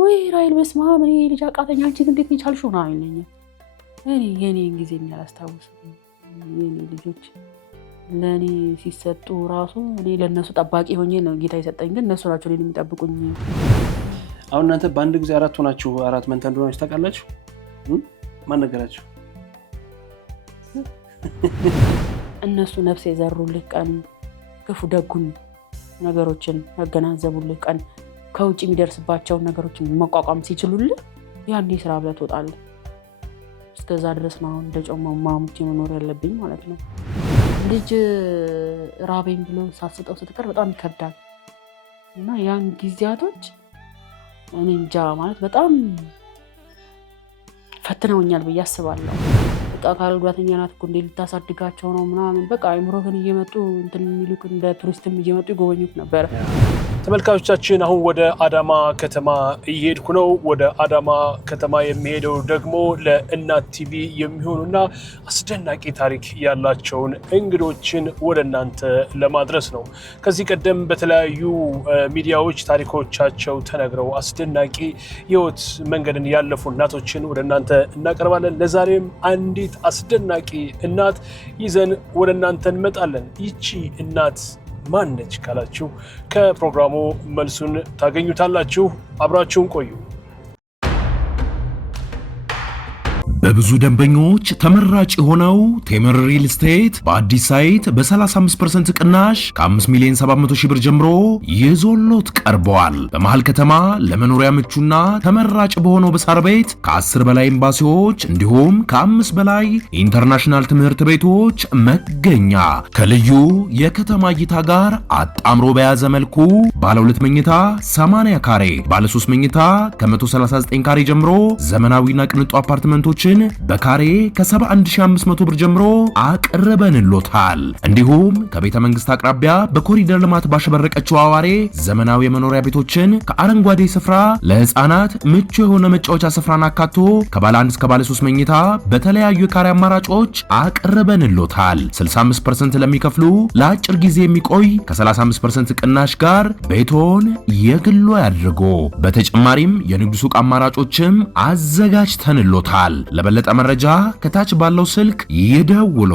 ወይ ራይል በስማ ምን ልጅ አቃተኛ አንቺ እንዴት ይቻልሽው ነው አይለኝ የኔን ጊዜ አላስታውስም የኔ ልጆች ለኔ ሲሰጡ ራሱ እኔ ለነሱ ጠባቂ ሆኜ ነው ጌታ ይሰጠኝ ግን እነሱ ናቸው ለኔ የሚጠብቁኝ አሁን እናንተ በአንድ ጊዜ አራት ሆናችሁ አራት መንታ እንደሆናችሁ ታውቃላችሁ ማን ነገራችሁ እነሱ ነፍስ የዘሩልህ ቀን ክፉ ደጉን ነገሮችን ያገናዘቡልህ ቀን ከውጭ የሚደርስባቸው ነገሮችን መቋቋም ሲችሉልህ ያኔ ስራ ብለህ ትወጣለህ እስከዛ ድረስ ነው እንደጮማው ማሙቼ መኖር ያለብኝ ማለት ነው ልጅ ራቤን ብሎ ሳስጠው ስትቀር በጣም ይከብዳል እና ያን ጊዜያቶች እኔ እንጃ ማለት በጣም ፈትነውኛል ብዬ አስባለሁ በቃ አካል ጉዳተኛ ናት እኮ እንዴ ልታሳድጋቸው ነው ምናምን በቃ አይምሮህን እየመጡ እንትን የሚሉት እንደ ቱሪስትም እየመጡ ይጎበኙት ነበር ተመልካቾቻችን አሁን ወደ አዳማ ከተማ እየሄድኩ ነው ወደ አዳማ ከተማ የሚሄደው ደግሞ ለእናት ቲቪ የሚሆኑና አስደናቂ ታሪክ ያላቸውን እንግዶችን ወደ እናንተ ለማድረስ ነው ከዚህ ቀደም በተለያዩ ሚዲያዎች ታሪኮቻቸው ተነግረው አስደናቂ ህይወት መንገድን ያለፉ እናቶችን ወደ እናንተ እናቀርባለን ለዛሬም አንዲት አስደናቂ እናት ይዘን ወደ እናንተ እንመጣለን ይቺ እናት ማን ነች ካላችሁ ከፕሮግራሙ መልሱን ታገኙታላችሁ አብራችሁን ቆዩ በብዙ ደንበኞች ተመራጭ ሆነው ቴምር ሪል ስቴት በአዲስ ሳይት በ35% ቅናሽ ከ5,700,000 ብር ጀምሮ ይዞሎት ቀርበዋል። በመሃል ከተማ ለመኖሪያ ምቹና ተመራጭ በሆነው በሳር ቤት ከ10 በላይ ኤምባሲዎች እንዲሁም ከ5 በላይ ኢንተርናሽናል ትምህርት ቤቶች መገኛ ከልዩ የከተማ እይታ ጋር አጣምሮ በያዘ መልኩ ባለ 2 መኝታ 80 ካሬ፣ ባለ 3 መኝታ ከ139 ካሬ ጀምሮ ዘመናዊና ቅንጡ አፓርትመንቶች በካሬ ከ71500 ብር ጀምሮ አቅርበንሎታል። እንዲሁም ከቤተ መንግስት አቅራቢያ በኮሪደር ልማት ባሸበረቀችው አዋሬ ዘመናዊ የመኖሪያ ቤቶችን ከአረንጓዴ ስፍራ ለህፃናት ምቹ የሆነ መጫወቻ ስፍራን አካቶ ከባለ 1 እስከ ባለ 3 መኝታ በተለያዩ የካሬ አማራጮች አቅርበንሎታል። 65% ለሚከፍሉ ለአጭር ጊዜ የሚቆይ ከ35% ቅናሽ ጋር ቤቶን የግሎ ያድርጉ። በተጨማሪም የንግድ ሱቅ አማራጮችም አዘጋጅተንሎታል። ለበለጠ መረጃ ከታች ባለው ስልክ ይደውሉ።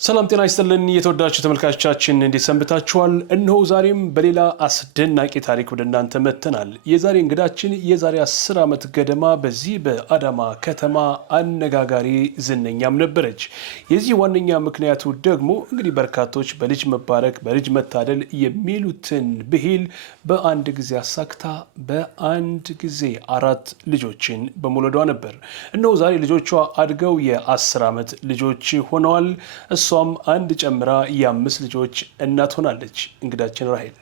ሰላም ጤና ይስጥልን የተወዳችሁ ተመልካቾቻችን እንዴት ሰንብታችኋል እነሆ ዛሬም በሌላ አስደናቂ ታሪክ ወደ እናንተ መተናል የዛሬ እንግዳችን የዛሬ 10 ዓመት ገደማ በዚህ በአዳማ ከተማ አነጋጋሪ ዝነኛም ነበረች የዚህ ዋነኛ ምክንያቱ ደግሞ እንግዲህ በርካቶች በልጅ መባረክ በልጅ መታደል የሚሉትን ብሂል በአንድ ጊዜ አሳክታ በአንድ ጊዜ 4 ልጆችን በመውለዷ ነበር እነሆ ዛሬ ልጆቿ አድገው የ10 ዓመት ልጆች ሆነዋል እሷም አንድ ጨምራ የ5 ልጆች እናት ሆናለች እንግዳችን ራሄል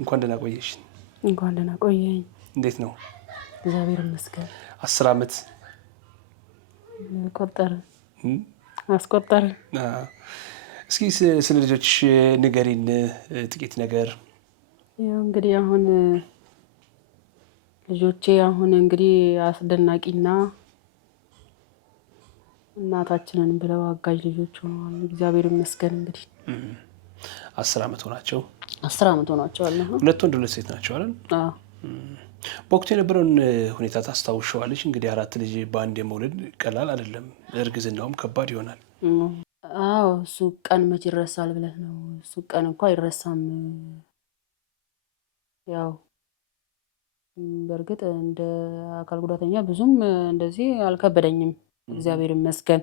እንኳን ደህና ቆየሽ እንኳን ደህና ቆየኝ እንዴት ነው እግዚአብሔር ይመስገን 10 ዓመት አስቆጠረ እስኪ ስለ ልጆች ንገሪን ጥቂት ነገር ያው እንግዲህ አሁን ልጆቼ አሁን እንግዲህ አስደናቂና እናታችንን ብለው አጋዥ ልጆች ሆነዋል እግዚአብሔር ይመስገን እንግዲህ 10 ዓመት ሆናቸው 10 ዓመት ሆናቸው አለ ሁለት ወንድ ሁለት ሴት ናቸው አይደል አዎ በወቅቱ የነበረውን ሁኔታ ታስታውሻለሽ እንግዲህ 4 ልጅ በአንድ የመውለድ ቀላል አይደለም እርግዝናውም ከባድ ይሆናል አዎ እሱ ቀን መች ይረሳል ብለህ ነው እሱ ቀን እንኳን አይረሳም ያው በርግጥ እንደ አካል ጉዳተኛ ብዙም እንደዚህ አልከበደኝም እግዚአብሔር ይመስገን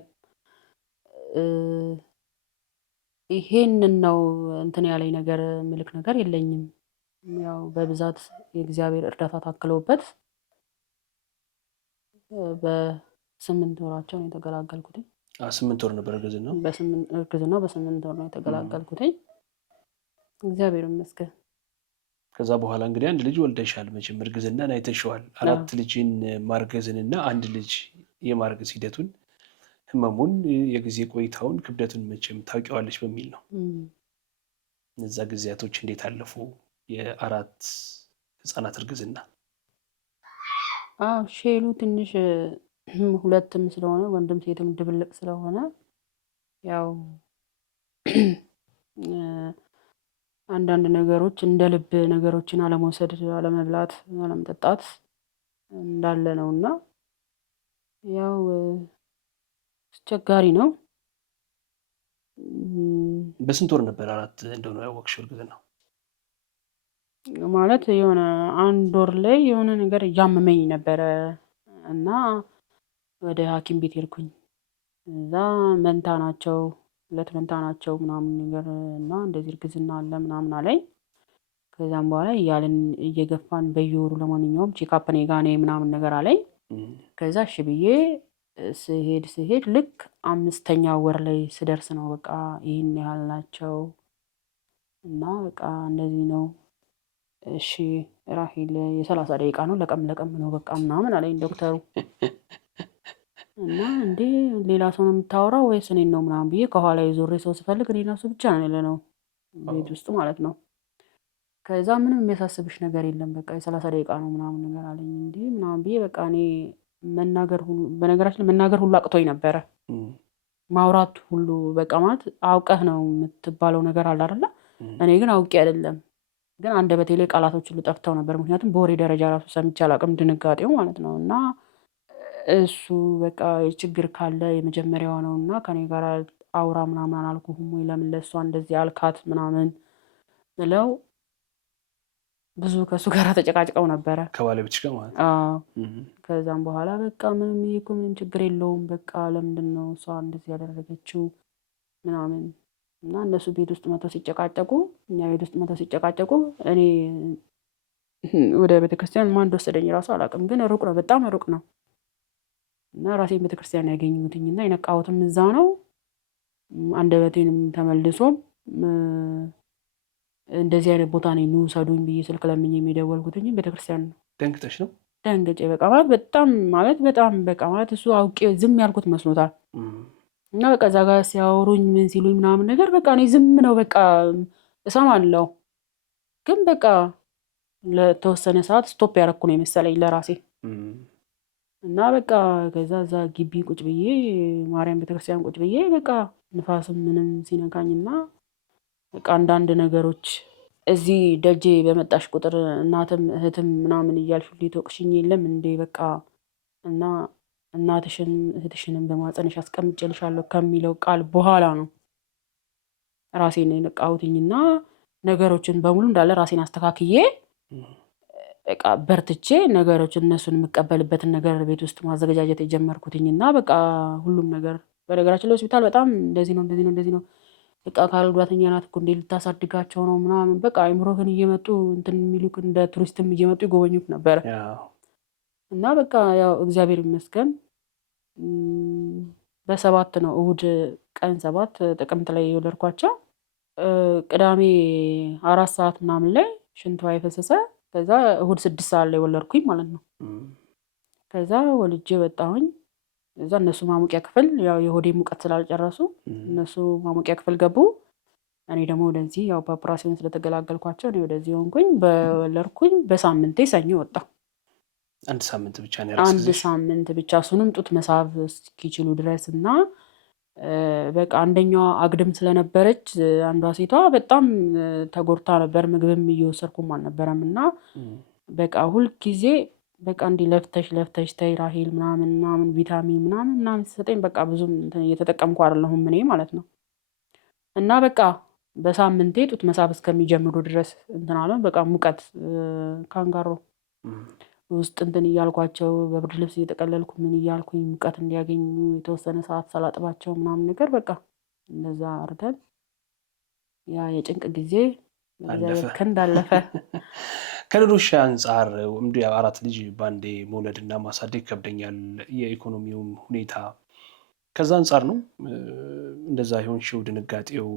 ይሄንን ነው እንትን ያለኝ ነገር ምልክ ነገር የለኝም ያው በብዛት የእግዚአብሔር እርዳታ ታክለውበት በ8 ወራቸው ነው የተገላገልኩት 8 ወር ነበር እርግዝናው በ8 ወር ነው የተገላገልኩት እግዚአብሔር ይመስገን ከዛ በኋላ እንግዲህ አንድ ልጅ ወልደሻል መቼም እርግዝናን አይተሽዋል 4 ልጅን ማርገዝንና አንድ ልጅ የማርገዝ ሂደቱን ህመሙን የጊዜ ቆይታውን ክብደቱን መቼም ታውቂዋለሽ በሚል ነው እነዛ ጊዜያቶች እንዴት አለፉ የ4 ህፃናት እርግዝና ሼሉ ትንሽ ሁለትም ስለሆነ ወንድም ሴትም ድብልቅ ስለሆነ ያው አንዳንድ ነገሮች እንደ ልብ ነገሮችን አለመውሰድ፣ አለመብላት፣ አለመጠጣት እንዳለ ነውና ያው አስቸጋሪ ነው። በስንት ወር ነበር 4 እንደሆነ ያወቅሽው እርግዝና? ማለት የሆነ 1 ወር ላይ የሆነ ነገር እያመመኝ ነበረ እና ወደ ሐኪም ቤት ሄድኩኝ። እዛ መንታ ናቸው 2 መንታ ናቸው ምናምን ነገር እና እንደዚህ እርግዝና አለ ምናምን አለኝ። ከዛም በኋላ እያልን እየገፋን በየወሩ ለማንኛውም ቼክአፕ እኔ ጋር ነኝ ምናምን ነገር አለኝ። ከዛ እሺ ብዬ ስሄድ ልክ 5ኛ ወር ላይ ስደርስ ነው በቃ ይሄን ያህል ናቸው እና በቃ እንደዚህ ነው። እሺ ራሄል የ30 ደቂቃ ነው ለቀም ነው በቃ ምናምን አለኝ ዶክተሩ። እና እንዴ ሌላ ሰው ነው የምታወራው ወይስ እኔን ነው ምናምን ብዬ ከኋላ ዞሬ ሰው ስፈልግ እኔና እሱ ብቻ ነን ያለነው ቤት ውስጥ ማለት ነው። ከዛ ምንም የሚያሳስብሽ ነገር የለም በቃ የ30 ደቂቃ ነው ምናምን ነገር አለኝ። እንዴ ምናምን ብዬ በቃ እኔ በነገራችን መናገር ሁሉ አቅቶኝ ነበረ። ማውራት ሁሉ በቃ ማለት አውቀህ ነው የምትባለው ነገር አለ አይደለ? እኔ ግን አውቄ አይደለም፣ ግን አንደበቴ ላይ ቃላቶች ሁሉ ጠፍተው ነበር። ምክንያቱም በወሬ ደረጃ ራሱ ሰምቼ አላውቅም፣ ድንጋጤው ማለት ነው። እና እሱ በቃ ችግር ካለ የመጀመሪያዋ ነው እና ከኔ ጋር አውራ ምናምን አላልኩህም ወይ ለምን ለእሷ እንደዚህ አልካት ምናምን ብለው ብዙ ከእሱ ጋር ተጨቃጭቀው ነበረ ከባለቤትሽ ጋር ማለት ነው። ከዛም በኋላ በቃ ምንም ችግር የለውም በቃ ለምንድን ነው እሷ እንደዚህ ያደረገችው ምናምን እና እነሱ ቤት ውስጥ መተው ሲጨቃጨቁ፣ እኛ ቤት ውስጥ መተው ሲጨቃጨቁ እኔ ወደ ቤተክርስቲያን ማን እንደወሰደኝ ራሱ አላውቅም፣ ግን ሩቅ ነው፣ በጣም ሩቅ ነው እና ራሴን ቤተክርስቲያን ያገኘሁትኝና የነቃሁትም እዛ ነው። አንደበቴንም ተመልሶም እንደዚህ አይነት ቦታ ነኝ ኑ ሰዱኝ ብዬ ስልክ ለምኜ የሚደወልኩትኝ ቤተክርስቲያን ነው። ደንግጠሽ ነው? ደንግጬ በቃ በጣም በቃ ማለት እሱ አውቄ ዝም ያልኩት መስሎታል። እና በቃ እዛ ጋር ሲያወሩኝ ምን ሲሉኝ ምናምን ነገር በቃ እኔ ዝም ነው በቃ እሰማለሁ፣ ግን በቃ ለተወሰነ ሰዓት ስቶፕ ያደረኩ ነው የመሰለኝ ለራሴ። እና በቃ ከዛ እዛ ግቢ ቁጭ ብዬ ማርያም ቤተክርስቲያን ቁጭ ብዬ በቃ ንፋስም ምንም ሲነካኝና በቃ አንዳንድ ነገሮች እዚህ ደጄ በመጣሽ ቁጥር እናትም እህትም ምናምን እያልሽ ሊተወቅሽኝ የለም እንዴ በቃ እና እናትሽን እህትሽንም በማጸንሽ አስቀምጬልሻለሁ ከሚለው ቃል በኋላ ነው ራሴን የነቃሁትኝና ነገሮችን በሙሉ እንዳለ ራሴን አስተካክዬ በቃ በርትቼ ነገሮችን እነሱን የምቀበልበትን ነገር ቤት ውስጥ ማዘገጃጀት የጀመርኩትኝና በቃ ሁሉም ነገር በነገራችን ለሆስፒታል በጣም እንደዚህ ነው በቃ አካል ጉዳተኛ ናት እኮ እንዴ ልታሳድጋቸው ነው ምናምን በቃ አይምሮህን እየመጡ እንትን የሚሉክ እንደ ቱሪስትም እየመጡ ይጎበኙክ ነበረ። እና በቃ ያው እግዚአብሔር ይመስገን በ7 ነው እሁድ ቀን 7 ጥቅምት ላይ የወለድኳቸው። ቅዳሜ 4 ሰዓት ምናምን ላይ ሽንቷ የፈሰሰ። ከዛ እሁድ 6 ሰዓት ላይ ወለድኩኝ ማለት ነው። ከዛ ወልጄ ወጣሁኝ። እዛ እነሱ ማሞቂያ ክፍል ያው የሆዴ ሙቀት ስላልጨረሱ እነሱ ማሞቂያ ክፍል ገቡ። እኔ ደግሞ ወደዚህ ያው በኦፕራሲዮን ስለተገላገልኳቸው እኔ ወደዚህ ሆንኩኝ። በወለድኩኝ በሳምንቴ ሰኞ ወጣሁ። 1 ሳምንት ብቻ ነው ያለው። 1 ሳምንት ብቻ እሱንም ጡት መሳብ እስኪችሉ ድረስ እና በቃ አንደኛዋ አግድም ስለነበረች አንዷ ሴቷ በጣም ተጎድታ ነበር። ምግብም እየወሰድኩም አልነበረም እና በቃ ሁልጊዜ በቃ እንዲህ ለፍተሽ ተይ ራሄል ምናምን ቪታሚን ምናምን ሲሰጠኝ በቃ ብዙም እየተጠቀምኩ አይደለሁም እኔ ማለት ነው። እና በቃ በሳምንቴ ጡት መሳብ እስከሚጀምሩ ድረስ እንትን አለ። በቃ ሙቀት ካንጋሮ ውስጥ እንትን እያልኳቸው በብርድ ልብስ እየጠቀለልኩ ምን እያልኩኝ ሙቀት እንዲያገኙ የተወሰነ ሰዓት ሳላጥባቸው ምናምን ነገር በቃ እንደዛ አርገን ያ የጭንቅ ጊዜ እንዳለፈ። ከሌሎች አንጻር እንዲህ 4 ልጅ ባንዴ መውለድና ማሳደግ ይከብደኛል፣ የኢኮኖሚውም ሁኔታ ከዛ አንጻር ነው እንደዛ ይሆንሽው? ድንጋጤው፣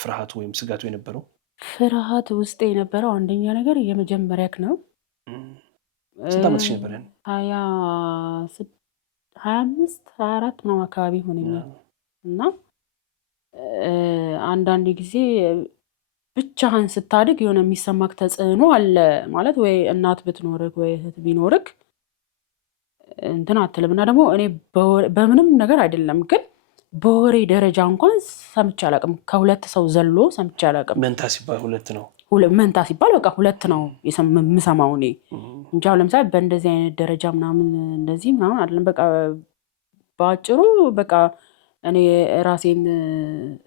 ፍርሃቱ ወይም ስጋቱ የነበረው? ፍርሃት ውስጥ የነበረው አንደኛ ነገር የመጀመሪያክ ነው። ስንት ዓመትሽ ነበር? 25 24 ምናምን አካባቢ ሆነኛል። እና አንዳንድ ጊዜ ብቻህን ስታድግ የሆነ የሚሰማክ ተጽዕኖ አለ ማለት ወይ እናት ብትኖርክ ወይ እህት ቢኖርክ እንትን አትልም። እና ደግሞ እኔ በምንም ነገር አይደለም ግን በወሬ ደረጃ እንኳን ሰምቼ አላውቅም። ከሁለት ሰው ዘሎ ሰምቼ አላውቅም። መንታ ሲባል ሁለት ነው። መንታ ሲባል በቃ ሁለት ነው የምሰማው እኔ እንጂ አሁን ለምሳሌ በእንደዚህ አይነት ደረጃ ምናምን እንደዚህ ምናምን አይደለም። በቃ በአጭሩ በቃ እኔ ራሴን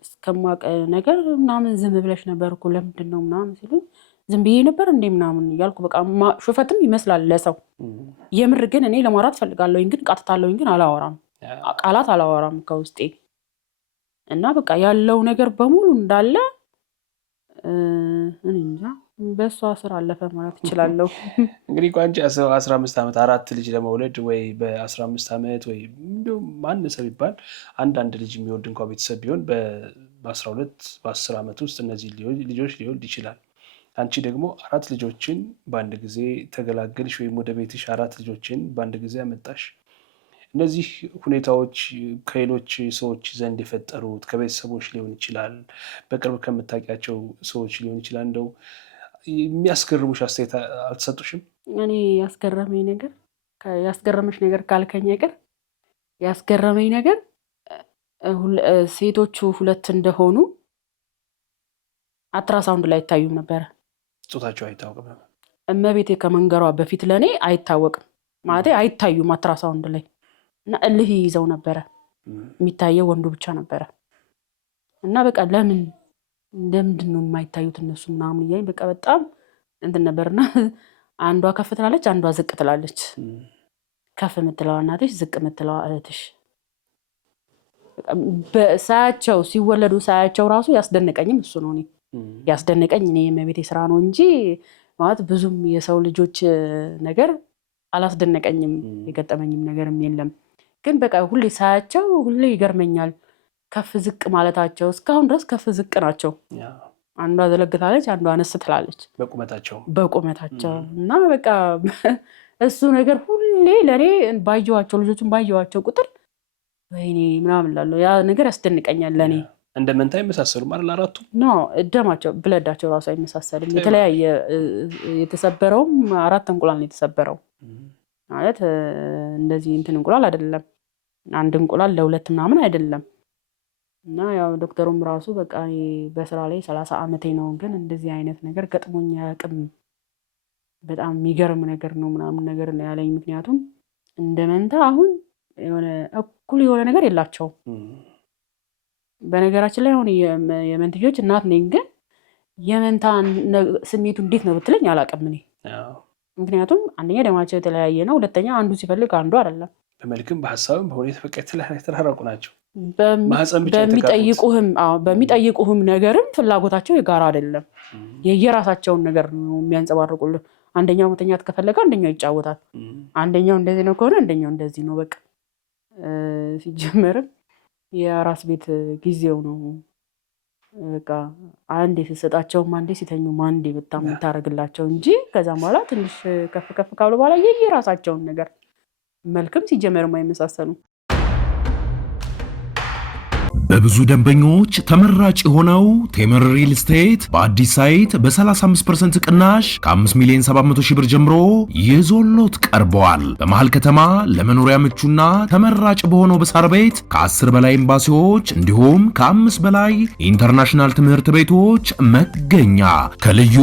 እስከማውቅ ነገር ምናምን ዝም ብለሽ ነበር እኮ ለምንድን ነው ምናምን ሲሉኝ ዝም ብዬ ነበር እንዴ ምናምን እያልኩ በቃ ሹፈትም ይመስላል ለሰው። የምር ግን እኔ ለማውራት ፈልጋለሁኝ ግን ቃጥታለሁኝ ግን አላወራም፣ ቃላት አላወራም ከውስጤ እና በቃ ያለው ነገር በሙሉ እንዳለ እኔ እንጃ በሷ ስራ አለፈ ማለት እችላለሁ። እንግዲህ ቋንቋ 15 ዓመት 4 ልጅ ለመውለድ ወይ በ15 ዓመት ወይ ማን ሰው ይባል አንድ ልጅ የሚወልድ እንኳን ቤተሰብ ቢሆን በ12 በ10 ዓመት ውስጥ እነዚህ ልጆች ሊወልድ ይችላል። አንቺ ደግሞ 4 ልጆችን በአንድ ጊዜ ተገላገልሽ ወይም ወደ ቤትሽ 4 ልጆችን በአንድ ጊዜ አመጣሽ። እነዚህ ሁኔታዎች ከሌሎች ሰዎች ዘንድ የፈጠሩት ከቤተሰቦች ሊሆን ይችላል፣ በቅርብ ከምታውቂያቸው ሰዎች ሊሆን ይችላል። እንደው የሚያስገርሙሽ አስተያየት አልተሰጡሽም? እኔ ያስገረመሽ ነገር ካልከኝ ነገር ያስገረመኝ ነገር ሴቶቹ 2 እንደሆኑ አልትራሳውንድ ላይ አይታዩም ነበረ። ጾታቸው አይታወቅም። እመቤቴ ከመንገሯ በፊት ለእኔ አይታወቅም ማለት አይታዩም አልትራሳውንድ ላይ እና እልህ ይዘው ነበረ። የሚታየው ወንዱ ብቻ ነበረ እና በቃ ለምንድን ነው የማይታዩት እነሱ ምናምን እያለኝ በቃ በጣም እንትን ነበርና አንዷ ከፍ ትላለች፣ አንዷ ዝቅ ትላለች። ከፍ የምትለዋ እናትሽ፣ ዝቅ የምትለዋ እህትሽ። ሳያቸው ሲወለዱ ሳያቸው ራሱ ያስደነቀኝም እሱ ነው። እኔ ያስደነቀኝ እኔ የእመቤቴ ስራ ነው እንጂ ማለት ብዙም የሰው ልጆች ነገር አላስደነቀኝም። የገጠመኝም ነገርም የለም። ግን በቃ ሁሌ ሳያቸው ሁሌ ይገርመኛል ከፍ ዝቅ ማለታቸው። እስካሁን ድረስ ከፍ ዝቅ ናቸው። አንዷ ዘለግታለች፣ አንዷ አነስ ትላለች በቁመታቸው እና በቃ እሱ ነገር ሁሌ ለእኔ ልጆችን ባየኋቸው ቁጥር ወይኔ ምናምን እላለሁ። ያ ነገር ያስደንቀኛል ለእኔ። እንደ መንታ አይመሳሰሉም አይደል? አራቱ ደማቸው ብለዳቸው ራሱ አይመሳሰልም። የተለያየ የተሰበረውም 4 እንቁላል ነው የተሰበረው ማለት እንደዚህ እንትን እንቁላል አይደለም። አንድ እንቁላል ለ2 ምናምን አይደለም። እና ያው ዶክተሩም ራሱ በቃ በስራ ላይ 30 ዓመቴ ነው ግን እንደዚህ አይነት ነገር ገጥሞኝ አያውቅም፣ በጣም የሚገርም ነገር ነው ምናምን ነገር ነው ያለኝ። ምክንያቱም እንደ መንታ አሁን የሆነ እኩል የሆነ ነገር የላቸውም። በነገራችን ላይ አሁን የመንትዮች እናት ነኝ ግን የመንታ ስሜቱ እንዴት ነው ብትለኝ አላውቅም እኔ። ምክንያቱም አንደኛ ደማቸው የተለያየ ነው፣ ሁለተኛ አንዱ ሲፈልግ አንዱ አይደለም። በመልክም በሀሳብም በሁኔታ በቃ የተራራቁ ናቸው። በሚጠይቁህም ነገርም ፍላጎታቸው የጋራ አይደለም። የየራሳቸውን ነገር ነው የሚያንጸባርቁልን። አንደኛው መተኛት ከፈለገ አንደኛው ይጫወታል። አንደኛው እንደዚህ ነው ከሆነ አንደኛው እንደዚህ ነው። በቃ ሲጀመርም የአራስ ቤት ጊዜው ነው። በቃ አንዴ ሲሰጣቸውም አንዴ ሲተኙም አንዴ በጣም የምታደርግላቸው እንጂ ከዛም በኋላ ትንሽ ከፍ ከፍ ካሉ በኋላ የየራሳቸውን ነገር መልክም ሲጀመርም አይመሳሰሉ። በብዙ ደንበኞች ተመራጭ የሆነው ቴምር ሪል ስቴት በአዲስ ሳይት በ35% ቅናሽ ከ5,700,000 ብር ጀምሮ ይዞሎት ቀርበዋል። በመሃል ከተማ ለመኖሪያ ምቹና ተመራጭ በሆነው በሳር ቤት ከ10 በላይ ኤምባሲዎች እንዲሁም ከ5 በላይ ኢንተርናሽናል ትምህርት ቤቶች መገኛ ከልዩ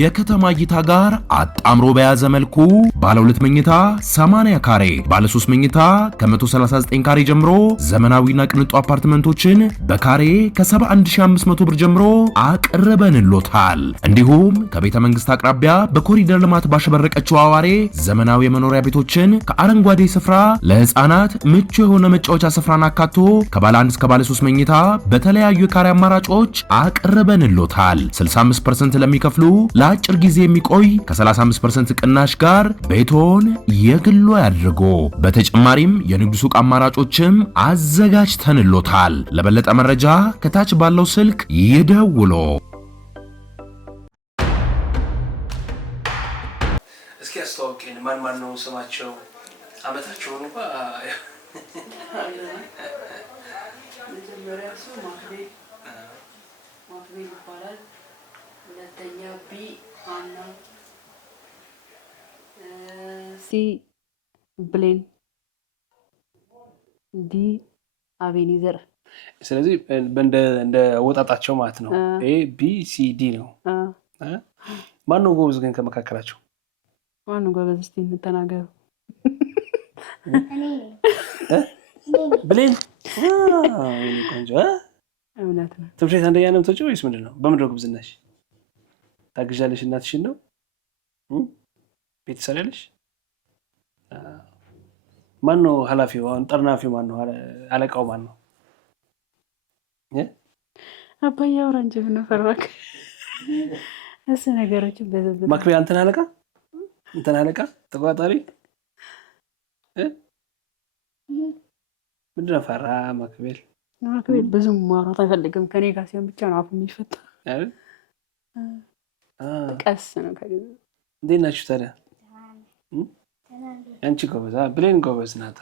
የከተማ እይታ ጋር አጣምሮ በያዘ መልኩ ባለ 2 መኝታ 80 ካሬ፣ ባለ 3 መኝታ ከ139 ካሬ ጀምሮ ዘመናዊና ቅንጡ አፓርትመንቶች በካሬ ከ71500 ብር ጀምሮ አቅርበንሎታል። እንዲሁም ከቤተ መንግስት አቅራቢያ በኮሪደር ልማት ባሸበረቀችው አዋሬ ዘመናዊ የመኖሪያ ቤቶችን ከአረንጓዴ ስፍራ ለህፃናት ምቹ የሆነ መጫወቻ ስፍራን አካቶ ከባለ 1 እስከ ባለ 3 መኝታ በተለያዩ የካሬ አማራጮች አቅርበንሎታል። 65% ለሚከፍሉ ለአጭር ጊዜ የሚቆይ ከ35% ቅናሽ ጋር ቤቶን የግሎ ያድርጉ። በተጨማሪም የንግድ ሱቅ አማራጮችም አዘጋጅተንሎታል። ለበለጠ መረጃ ከታች ባለው ስልክ ይደውሉ። እስኪ አስተዋውቂን። ማን ነው ስማቸው? አመታቸውን እንኳን መጀመሪያ እሱ ማክቤል ይባላል። ሁለተኛ ቢአና ሲ ብሌን ዲ አቤኒዘር ስለዚህ እንደ ወጣጣቸው ማለት ነው። ABCD ነው። ማነው ጎበዝ ግን ከመካከላቸው? ማነው ጎበዝ? እስኪ እንተናገሩ። ብሌን ቆንጆ። እውነት ነው። ትምህርት ቤት አንደኛ ነው የምትወጪው ወይስ ምንድን ነው? በምንድን ነው ጉብዝናሽ? ታግዣለሽ እናትሽን ነው? ቤት ትሰሪያለሽ? ማን ነው ኃላፊው? አሁን ጠርናፊው ማን ነው? አለቃው ማን ነው? አባዬ አውራ እንጂ ምን ፈራክ? እሱ ነገሮችን በዘብ ማክቤል አንተን አለቃ ተቆጣጣሪ ምንድን ነው? ፈራ ማክቤል ብዙም ማውራት አይፈልግም። ከኔ ጋር ሲሆን ብቻ ነው አፉ የሚፈታ። ቀስ ነው ከጊዜ። እንዴት ናችሁ ታዲያ? አንቺ ጎበዝ፣ ብሌን ጎበዝ ናት።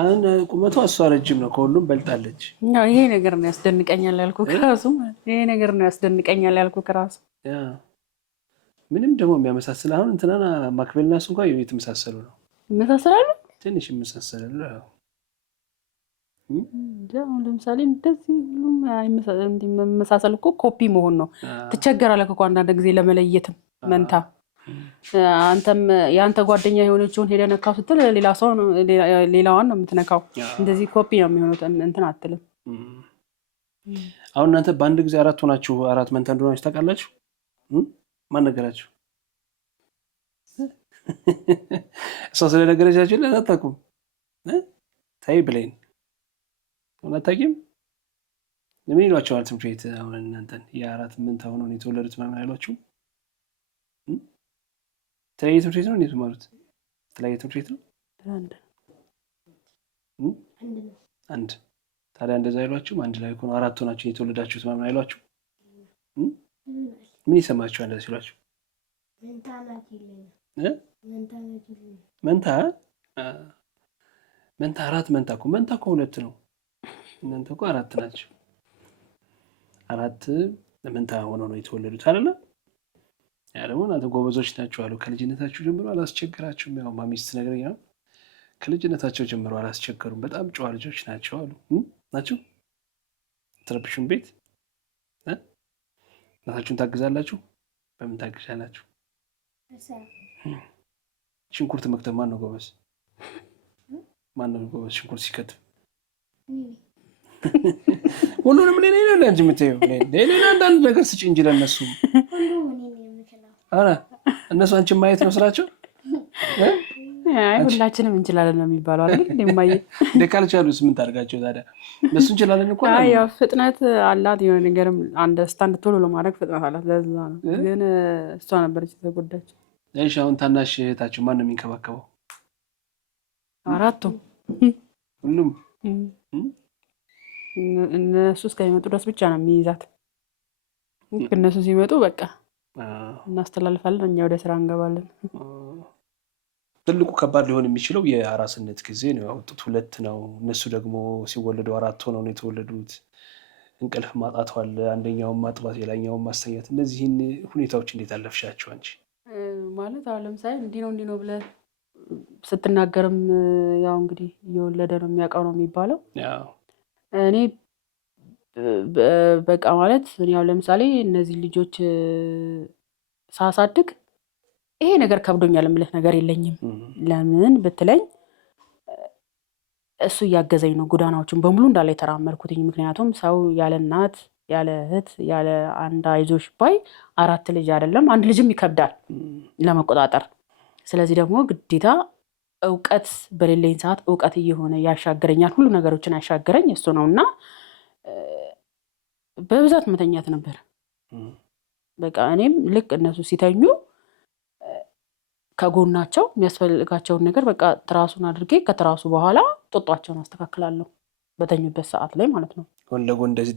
አሁን ቁመቷ እሷ ረጅም ነው፣ ከሁሉም በልጣለች። ይሄ ነገር ነው ያስደንቀኛል ያልኩህ ከራሱ ምንም ደግሞ የሚያመሳስል አሁን እንትናና ማክቤልና እሱ እንኳን የተመሳሰሉ ነው። ይመሳሰላሉ፣ ትንሽ ይመሳሰላሉ። ለምሳሌ እንደዚህ ሁሉም መመሳሰል እኮ ኮፒ መሆን ነው። ትቸገራለህ እኮ አንዳንድ ጊዜ ለመለየትም መንታ። አንተም የአንተ ጓደኛ የሆነችውን ሄደህ ነካው ስትል ሌላዋን ነው የምትነካው። እንደዚህ ኮፒ ነው የሚሆኑት። እንትን አትልም። አሁን እናንተ በአንድ ጊዜ 4 ሆናችሁ 4 መንታ እንደሆናችሁ ታውቃላችሁ? ማን ነገራችሁ? እሷ ስለነገረቻችሁ አታውቁም? ታይ ብሌን አታውቂም? ምን ይሏቸዋል ትምህርት ቤት? አሁን እናንተን የ4 መንታ ሆነው የተወለዱት ምናምን አይሏችሁም? የተለያየ ትምህርት ቤት ነው እንዴት ማለት? የተለያየ ትምህርት ቤት ነው አንድ። ታዲያ እንደዛ አይሏችሁም? አንድ ላይ ሆኖ 4 ሆናችሁ የተወለዳችሁት ምናምን አይሏችሁም? ምን ይሰማችኋል እንደዚህ ሲሏችሁ? መንታ 4 መንታ እኮ 2 ነው። እናንተ እኮ 4 ናቸው። 4 መንታ ሆነው ነው የተወለዱት አይደለ? ያ ደግሞ እናንተ ጎበዞች ናቸው አሉ። ከልጅነታችሁ ጀምሮ አላስቸገራችሁም። ያው ማሚስት ነገረኛ ነው። ከልጅነታቸው ጀምሮ አላስቸገሩም። በጣም ጨዋ ልጆች ናቸው አሉ። ናቸው ትረብሹን ቤት እናታችሁን ታግዛላችሁ? በምን ታግዛላችሁ? ሽንኩርት መክተፍ ማን ነው ጎበዝ? ሽንኩርት ሲከትፍ? ሁሉንም እኔ ነኝ እንጂ የምታየው ሌላ አንዳንድ ነገር ስጭ እንጂ ለእነሱ። ኧረ እነሱ አንቺን ማየት ነው ስራቸው። ሁላችንም እንችላለን ነው የሚባለው አይደል? እንደማየ ካልቻሉስ ምን ታደርጋቸው ታዲያ? እነሱ እንችላለን እኮ። ያው ፍጥነት አላት፣ የሆነ ነገርም አንደርስታንድ ቶሎ ለማድረግ ፍጥነት አላት። ለዛ ነው። ግን እሷ ነበረች የተጎዳችው። እሺ አሁን ታናሽ እህታችሁ ማን ነው የሚንከባከበው? 4ቱም ሁሉም እነሱ እስከሚመጡ ድረስ ብቻ ነው የሚይዛት። እነሱ ሲመጡ በቃ እናስተላልፋለን፣ እኛ ወደ ስራ እንገባለን። ትልቁ ከባድ ሊሆን የሚችለው የአራስነት ጊዜ ነው። ያወጡት 2 ነው። እነሱ ደግሞ ሲወለዱ 4 ሆነው ነው የተወለዱት። እንቅልፍ ማጣት አለ፣ አንደኛውን ማጥባት፣ ሌላኛውን ማስተኛት። እነዚህን ሁኔታዎች እንዴት አለፍሻቸው አንቺ? ማለት አሁን ለምሳሌ እንዲህ ነው ብለህ ስትናገርም ያው እንግዲህ እየወለደ ነው የሚያውቀው ነው የሚባለው። እኔ በቃ ማለት ያው ለምሳሌ እነዚህ ልጆች ሳሳድግ ይሄ ነገር ከብዶኛል የምልህ ነገር የለኝም። ለምን ብትለኝ እሱ እያገዘኝ ነው ጎዳናዎችን በሙሉ እንዳለ የተራመድኩትኝ። ምክንያቱም ሰው ያለ እናት ያለ እህት ያለ አንድ አይዞሽ ባይ 4 ልጅ አይደለም 1 ልጅም ይከብዳል ለመቆጣጠር። ስለዚህ ደግሞ ግዴታ እውቀት በሌለኝ ሰዓት እውቀት እየሆነ ያሻገረኛል፣ ሁሉ ነገሮችን ያሻገረኝ እሱ ነው። እና በብዛት መተኛት ነበር በቃ። እኔም ልክ እነሱ ሲተኙ ከጎናቸው የሚያስፈልጋቸውን ነገር በቃ ትራሱን አድርጌ ከትራሱ በኋላ ጦጧቸውን አስተካክላለሁ በተኙበት ሰዓት ላይ ማለት ነው። ጎን ለጎን እንደዚህ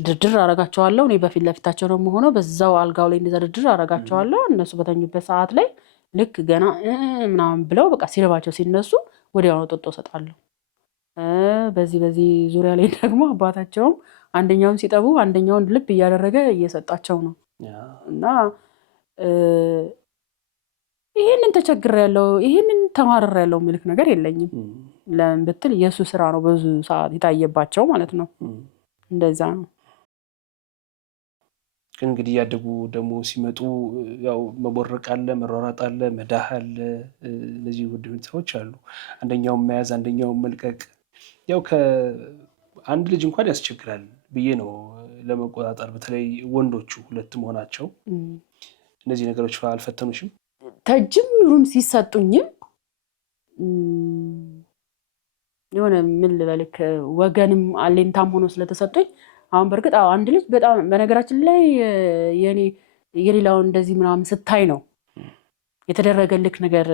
ድርድር አረጋቸዋለሁ። እኔ በፊት ለፊታቸው ነው የምሆነው፣ በዛው አልጋው ላይ እንደዛ ድርድር አረጋቸዋለሁ። እነሱ በተኙበት ሰዓት ላይ ልክ ገና ምናምን ብለው በቃ ሲርባቸው ሲነሱ ወዲያውኑ ጦጦ እሰጣለሁ። በዚህ ዙሪያ ላይ ደግሞ አባታቸውም አንደኛውን ሲጠቡ አንደኛውን ልብ እያደረገ እየሰጣቸው ነው። እና ይሄንን ተቸግሬያለሁ፣ ይሄንን ተማርሬያለሁ ምልክ ነገር የለኝም። ለምን ብትል የሱ ስራ ነው ብዙ ሰዓት የታየባቸው ማለት ነው። እንደዛ ነው። እንግዲህ ያደጉ ደግሞ ሲመጡ ያው መቦረቅ አለ፣ መሯሯጥ አለ፣ መዳህ አለ። እነዚህ ውድ ሁኔታዎች አሉ። አንደኛውን መያዝ አንደኛውን መልቀቅ ያው ከአንድ ልጅ እንኳን ያስቸግራል ብዬ ነው ለመቆጣጠር። በተለይ ወንዶቹ ሁለት መሆናቸው እነዚህ ነገሮች አልፈተኑሽም? ተጅምሩም ሲሰጡኝም የሆነ ምን ልበልክ ወገንም አለኝታም ሆኖ ስለተሰጡኝ አሁን በርግጥ አንድ ልጅ በጣም በነገራችን ላይ የሌላውን እንደዚህ ምናምን ስታይ ነው የተደረገልክ ነገር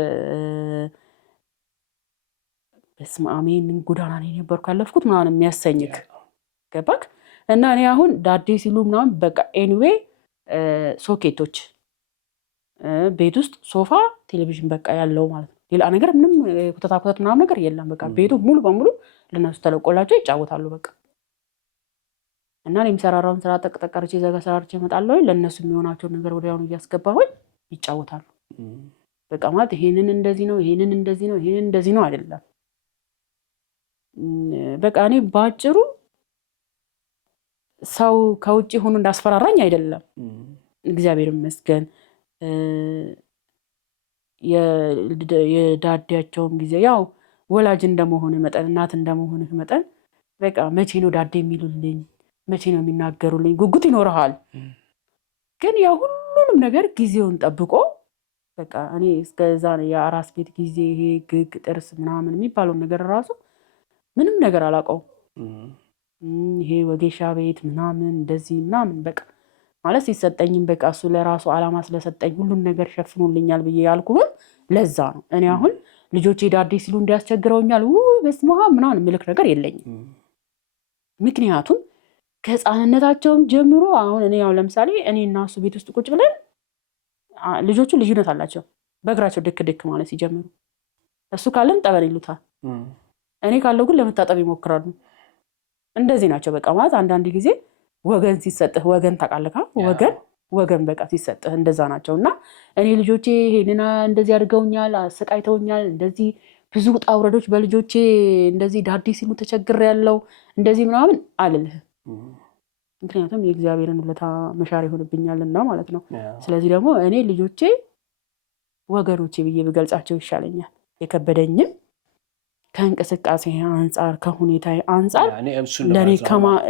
በስመ አብ ይሄንን ጎዳና ላይ ነበርኩ ያለፍኩት ምናምን የሚያሰኝክ ገባክ? እና እኔ አሁን ዳዴ ሲሉ ምናምን በቃ ኤኒዌይ ሶኬቶች ቤት ውስጥ ሶፋ፣ ቴሌቪዥን በቃ ያለው ማለት ነው። ሌላ ነገር ምንም ኩተታኩተት ምናምን ነገር የለም። በቃ ቤቱ ሙሉ በሙሉ ለነሱ ተለቆላቸው ይጫወታሉ በቃ። እና እኔ የምሰራራውን ስራ ጠቅጠቅ አድርጌ ዘጋ ሰራርቼ እመጣለሁ። ለእነሱ የሚሆናቸውን ነገር ወዲያውኑ እያስገባሁኝ ይጫወታሉ በቃ። ማለት ይሄንን እንደዚህ ነው፣ ይሄንን እንደዚህ ነው፣ ይሄንን እንደዚህ ነው አይደለም። በቃ እኔ ባጭሩ ሰው ከውጪ ሆኖ እንዳስፈራራኝ አይደለም። እግዚአብሔር ይመስገን የዳዴያቸውም ጊዜ ያው ወላጅ እንደመሆን መጠን እናት እንደመሆን መጠን በቃ መቼ ነው ዳዴ የሚሉልኝ፣ መቼ ነው የሚናገሩልኝ ጉጉት ይኖርሃል። ግን ያው ሁሉንም ነገር ጊዜውን ጠብቆ በቃ እኔ እስከዛ የአራስ ቤት ጊዜ ይሄ ግግ ጥርስ ምናምን የሚባለውን ነገር ራሱ ምንም ነገር አላውቀው። ይሄ ወጌሻ ቤት ምናምን እንደዚህ ምናምን በቃ ማለት ሲሰጠኝም በቃ እሱ ለራሱ ዓላማ ስለሰጠኝ ሁሉን ነገር ሸፍኖልኛል ብዬ ያልኩህም ለዛ ነው። እኔ አሁን ልጆቼ ዳዴ ሲሉ እንዲያስቸግረውኛል በስመ አብ ምናምን ምልክ ነገር የለኝም። ምክንያቱም ከህፃንነታቸውም ጀምሮ አሁን እኔ ያው ለምሳሌ እኔ እና እሱ ቤት ውስጥ ቁጭ ብለን ልጆቹ ልዩነት አላቸው። በእግራቸው ድክ ድክ ማለት ሲጀምሩ እሱ ካለን ጠበል ይሉታል፣ እኔ ካለው ግን ለመታጠብ ይሞክራሉ። እንደዚህ ናቸው በቃ። ማለት አንዳንድ ጊዜ ወገን ሲሰጥህ ወገን ታውቃለህ፣ ወገን በቃ ሲሰጥህ እንደዛ ናቸው። እና እኔ ልጆቼ ይሄንን እንደዚህ አድርገውኛል፣ አሰቃይተውኛል፣ እንደዚህ ብዙ ውጣ ውረዶች በልጆቼ እንደዚህ ዳዴ ሲሉ ተቸግሬያለሁ እንደዚህ ምናምን አልልህም። ምክንያቱም የእግዚአብሔርን ውለታ መሻር ይሆንብኛልና ማለት ነው። ስለዚህ ደግሞ እኔ ልጆቼ ወገኖቼ ብዬ ብገልጻቸው ይሻለኛል። የከበደኝም ከእንቅስቃሴ አንጻር ከሁኔታ አንጻር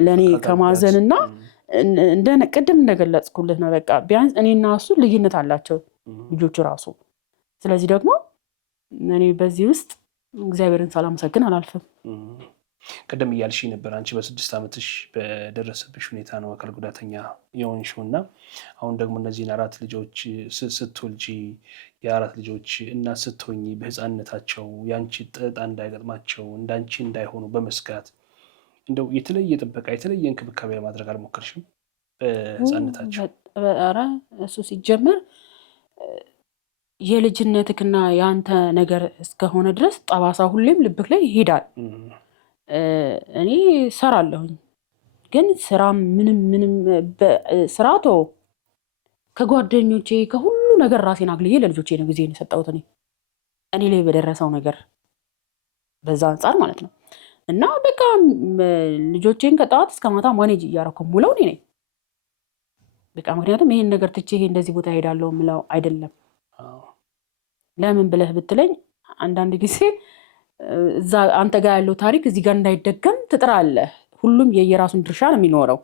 ለእኔ ከማዘንና ቅድም እንደገለጽኩልህ ነው። በቃ ቢያንስ እኔና እሱ ልዩነት አላቸው ልጆቹ ራሱ። ስለዚህ ደግሞ እኔ በዚህ ውስጥ እግዚአብሔርን ሳላመሰግን አላልፍም። ቅድም እያልሽ ነበር አንቺ በ6 ዓመትሽ በደረሰብሽ ሁኔታ ነው አካል ጉዳተኛ የሆንሽው እና አሁን ደግሞ እነዚህን 4 ልጆች ስትወልጂ የ4 ልጆች እናት ስትሆኚ በህፃንነታቸው የአንቺ ጣጣ እንዳይገጥማቸው እንዳንቺ እንዳይሆኑ በመስጋት እንደው የተለየ ጥበቃ የተለየ እንክብካቤ ለማድረግ አልሞከርሽም በህፃንነታቸው? ኧረ እሱ ሲጀመር የልጅነትክና የአንተ ነገር እስከሆነ ድረስ ጠባሳ ሁሌም ልብክ ላይ ይሄዳል። እኔ ሰራለሁኝ ግን ስራ ምንም ስራቶ ከጓደኞቼ ከሁሉ ነገር ራሴን አግልዬ ለልጆቼ ነው ጊዜ የሰጠሁት እኔ ላይ በደረሰው ነገር በዛ አንጻር ማለት ነው። እና በቃ ልጆቼን ከጠዋት እስከ ማታ ማኔጅ እያደረኩ ሙለው እኔ ነኝ በቃ። ምክንያቱም ይሄን ነገር ትቼ ይሄ እንደዚህ ቦታ ሄዳለሁ ምለው አይደለም። ለምን ብለህ ብትለኝ አንዳንድ ጊዜ እዛ አንተ ጋር ያለው ታሪክ እዚህ ጋር እንዳይደገም ትጥራለህ። ሁሉም የየራሱን ድርሻ ነው የሚኖረው፣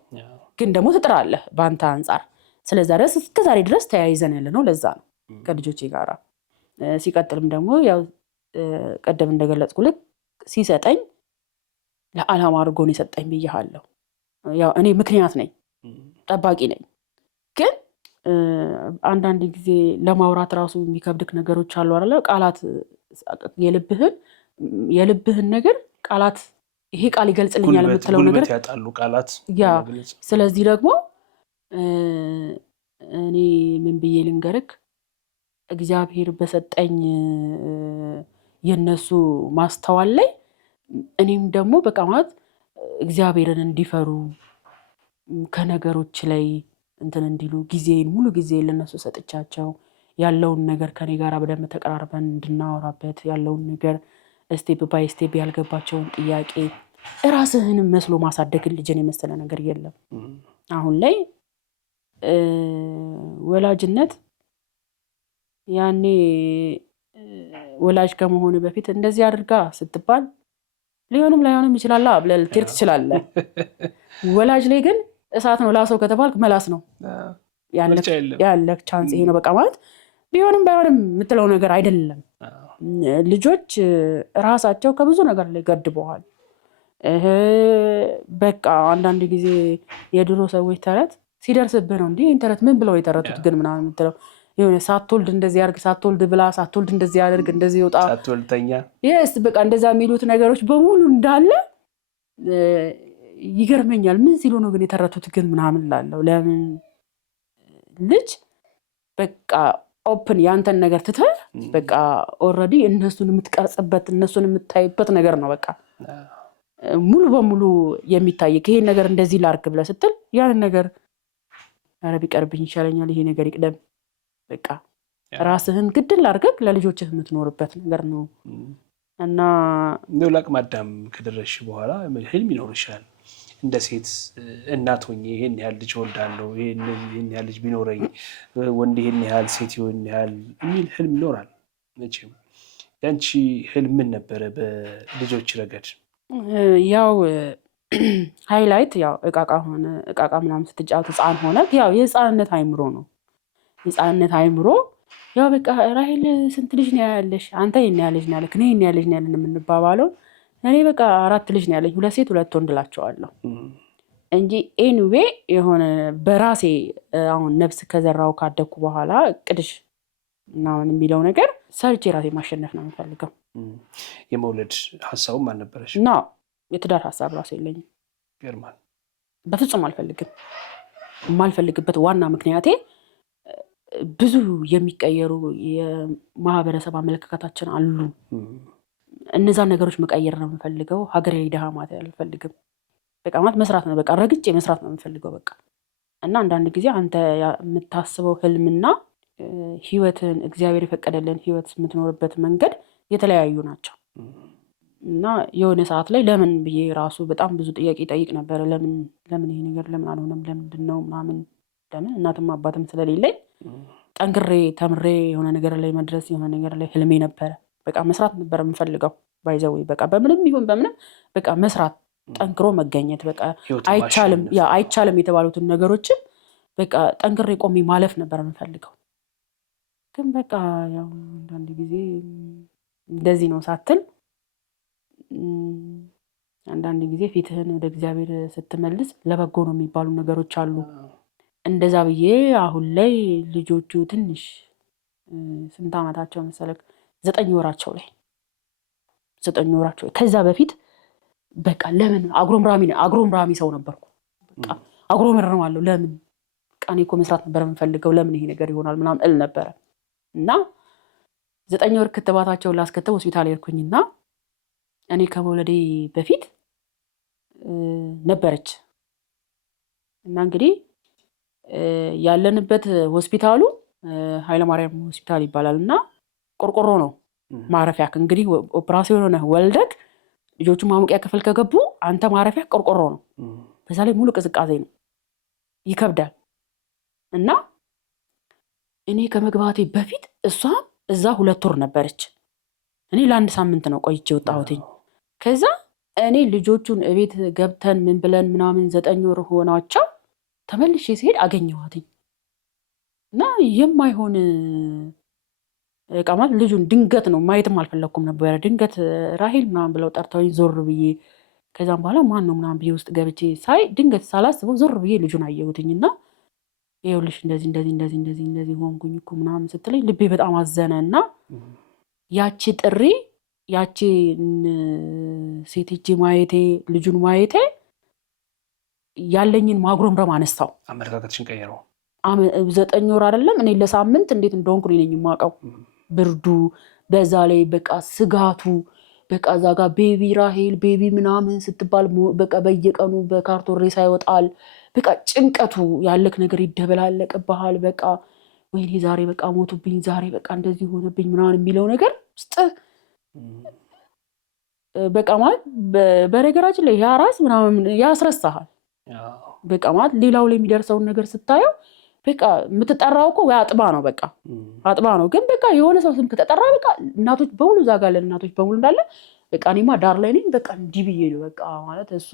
ግን ደግሞ ትጥራለህ በአንተ አንጻር። ስለዛ ድረስ እስከዛሬ ድረስ ተያይዘን ያለ ነው። ለዛ ነው ከልጆቼ ጋራ። ሲቀጥልም ደግሞ ያው ቀደም እንደገለጽኩልህ ሲሰጠኝ ለዓላማ አድርጎ ነው የሰጠኝ ብያለሁ። ያው እኔ ምክንያት ነኝ፣ ጠባቂ ነኝ። ግን አንዳንድ ጊዜ ለማውራት ራሱ የሚከብድክ ነገሮች አሉ አይደለ? ቃላት የልብህን ነገር ቃላት ይሄ ቃል ይገልጽልኛል የምትለው ነገር ያጣሉ ቃላት። ያ ስለዚህ ደግሞ እኔ ምን ብዬ ልንገርክ፣ እግዚአብሔር በሰጠኝ የነሱ ማስተዋል ላይ እኔም ደግሞ በቃ ማለት እግዚአብሔርን እንዲፈሩ ከነገሮች ላይ እንትን እንዲሉ ሙሉ ጊዜ ለነሱ ሰጥቻቸው ያለውን ነገር ከኔ ጋር በደንብ ተቀራርበን እንድናወራበት ያለውን ነገር ስቴፕ ባይ ስቴፕ ያልገባቸውን ጥያቄ ራስህንም መስሎ ማሳደግን ልጅን የመሰለ ነገር የለም። አሁን ላይ ወላጅነት ያኔ ወላጅ ከመሆኑ በፊት እንደዚህ አድርጋ ስትባል ሊሆንም ላይሆንም ይችላል ብለህ ልትሄድ ትችላለህ። ወላጅ ላይ ግን እሳት ነው ላሰው ከተባልክ መላስ ነው ያለ ቻንስ ይሄ ነው በቃ ማለት ቢሆንም ባይሆንም የምትለው ነገር አይደለም። ልጆች ራሳቸው ከብዙ ነገር ላይ ገድበዋል። በቃ አንዳንድ ጊዜ የድሮ ሰዎች ተረት ሲደርስብህ ነው እንዲህ ተረት ምን ብለው የተረቱት ግን ምናምን የምትለው የሆነ ሳትወልድ እንደዚህ ያርግ፣ ሳትወልድ ብላ፣ ሳትወልድ እንደዚህ ያደርግ፣ እንደዚህ ይወጣ፣ ሳትወልደኛ በቃ እንደዛ የሚሉት ነገሮች በሙሉ እንዳለ ይገርመኛል። ምን ሲሉ ነው ግን የተረቱት ግን ምናምን ላለው ለምን ልጅ በቃ ኦፕን ያንተን ነገር ትተህ በቃ ኦልሬዲ እነሱን የምትቀርጽበት እነሱን የምታይበት ነገር ነው በቃ ሙሉ በሙሉ የሚታይ። ይሄን ነገር እንደዚህ ላርግ ብለህ ስትል ያን ነገር ኧረ ቢቀርብኝ ይሻለኛል ይሄ ነገር ይቅደም በቃ ራስህን ግድል አድርገህ ለልጆችህ የምትኖርበት ነገር ነው። እና ነው ለአቅመ አዳም ከደረስሽ በኋላ ህልም ይኖርሻል እንደ ሴት እናት ሆኜ ይሄን ያህል ልጅ ወልዳለሁ፣ ይሄን ያህል ልጅ ቢኖረኝ፣ ወንድ ይሄን ያህል ሴት ይሆን ያህል የሚል ህልም ይኖራል መቼም። ያንቺ ህልም ምን ነበረ በልጆች ረገድ? ያው ሃይላይት ያው እቃቃ ምናምን ስትጫወት ህፃን ሆነ ያው የህፃንነት አይምሮ ነው። የህፃንነት አይምሮ ያው በቃ ራሄል ስንት ልጅ ነው ያለሽ? አንተ ይሄን ያህል ልጅ ነው ያለክ፣ እኔ ይሄን ያህል ልጅ ነው ያለን የምንባባለው። እኔ በቃ 4 ልጅ ነው ያለኝ፣ 2 ሴት 2 ወንድ እላቸዋለሁ እንጂ ኤኒዌይ የሆነ በራሴ አሁን ነፍስ ከዘራው ካደኩ በኋላ ቅድሽ ምናምን የሚለው ነገር ሰርቼ ራሴ ማሸነፍ ነው የምፈልገው። የመውለድ ሀሳቡም አልነበረሽ? እና የትዳር ሀሳብ ራሱ የለኝም። ይገርማል። በፍጹም አልፈልግም። የማልፈልግበት ዋና ምክንያቴ ብዙ የሚቀየሩ የማህበረሰብ አመለካከታችን አሉ። እነዛን ነገሮች መቀየር ነው የምፈልገው። ሀገሬ ላይ ድሃ ማለት አልፈልግም። በቃ ማለት መስራት ነው በቃ ረግጬ መስራት ነው የምፈልገው በቃ። እና አንዳንድ ጊዜ አንተ የምታስበው ህልምና ህይወትን እግዚአብሔር የፈቀደልን ህይወት የምትኖርበት መንገድ የተለያዩ ናቸው። እና የሆነ ሰዓት ላይ ለምን ብዬ ራሱ በጣም ብዙ ጥያቄ ጠይቅ ነበረ። ለምን ይሄ ነገር ለምን አልሆነም? ለምንድን ነው ምናምን ለምን እናትም አባትም ስለሌለኝ ጠንክሬ ተምሬ የሆነ ነገር ላይ መድረስ የሆነ ነገር ላይ ህልሜ ነበረ። በቃ መስራት ነበር የምፈልገው ባይዘው በቃ በምንም ይሁን በምንም በቃ መስራት ጠንክሮ መገኘት በቃ አይቻልም የተባሉትን ነገሮችን በቃ ጠንክሬ ቆሜ ማለፍ ነበር የምፈልገው። ግን በቃ ያው አንዳንድ ጊዜ እንደዚህ ነው ሳትል አንዳንድ ጊዜ ፊትህን ወደ እግዚአብሔር ስትመልስ ለበጎ ነው የሚባሉ ነገሮች አሉ። እንደዛ ብዬ አሁን ላይ ልጆቹ ትንሽ ስንት ዓመታቸው መሰለክ? 9 ወራቸው ላይ ከዛ በፊት በቃ ለምን አግሮምራሚ ሰው ነበርኩ። በቃ አግሮምራማለሁ ለምን በቃ እኔ እኮ መስራት ነበር የምፈልገው ለምን ይሄ ነገር ይሆናል ምናምን እል ነበረ። እና 9 ወር ክትባታቸውን ላስከተብ ሆስፒታል ሄድኩኝና እኔ ከመውለዴ በፊት ነበረች እና እንግዲህ ያለንበት ሆስፒታሉ ኃይለማርያም ሆስፒታል ይባላል እና ቆርቆሮ ነው ማረፊያ። እንግዲህ ኦፕራሲዮን ሆነ ወልደክ ልጆቹ ማሞቂያ ክፍል ከገቡ አንተ ማረፊያ ቆርቆሮ ነው። በዛ ላይ ሙሉ ቅዝቃዜ ነው፣ ይከብዳል። እና እኔ ከመግባቴ በፊት እሷ እዛ 2 ወር ነበረች። እኔ ለ1 ሳምንት ነው ቆይቼ ወጣሁትኝ። ከዛ እኔ ልጆቹን እቤት ገብተን ምን ብለን ምናምን 9 ወር ሆናቸው ተመልሼ ሲሄድ አገኘኋትኝ እና የማይሆን ማለት ልጁን ድንገት ነው ማየትም አልፈለኩም ነበረ። ድንገት ራሄል ምናምን ብለው ጠርተውኝ ዞር ብዬ ከዛም በኋላ ማን ነው ምናምን ብዬ ውስጥ ገብቼ ሳይ ድንገት ሳላስበው ዞር ብዬ ልጁን አየሁትኝና ይኸውልሽ እንደዚህ ሆንኩኝ እኮ ምናምን ስትለኝ ልቤ በጣም አዘነ። እና ያቺ ጥሪ ያቺ ሴት እጅ ማየቴ ልጁን ማየቴ ያለኝን ማጉረምረም አነሳው። አመለካከትሽን ቀየረው። 9 ወር አይደለም እኔ ለሳምንት እንዴት እንደሆንኩ ነኝ የማውቀው። ብርዱ በዛ ላይ በቃ ስጋቱ በቃ እዛ ጋር ቤቢ ራሄል ቤቢ ምናምን ስትባል በቃ በየቀኑ በካርቶን ሬሳ ይወጣል። በቃ ጭንቀቱ ያለክ ነገር ይደበላለቅብሃል። በቃ ወይኔ ዛሬ በቃ ሞቱብኝ፣ ዛሬ በቃ እንደዚህ ሆነብኝ ምናምን የሚለው ነገር ውስጥ በቃ ማለት በነገራችን ላይ ያራስ ምናምን ያስረሳሃል። በቃ ማለት ሌላው ላይ የሚደርሰውን ነገር ስታየው በቃ የምትጠራው እኮ አጥባ ነው፣ በቃ አጥባ ነው። ግን በቃ የሆነ ሰው ስም ከተጠራ በቃ እናቶች በሙሉ እዛ ጋር ያለን እናቶች በሙሉ እንዳለ በቃ እኔማ ዳር ላይ ነኝ በቃ እንዲህ ብዬ ነው በቃ ማለት እሱ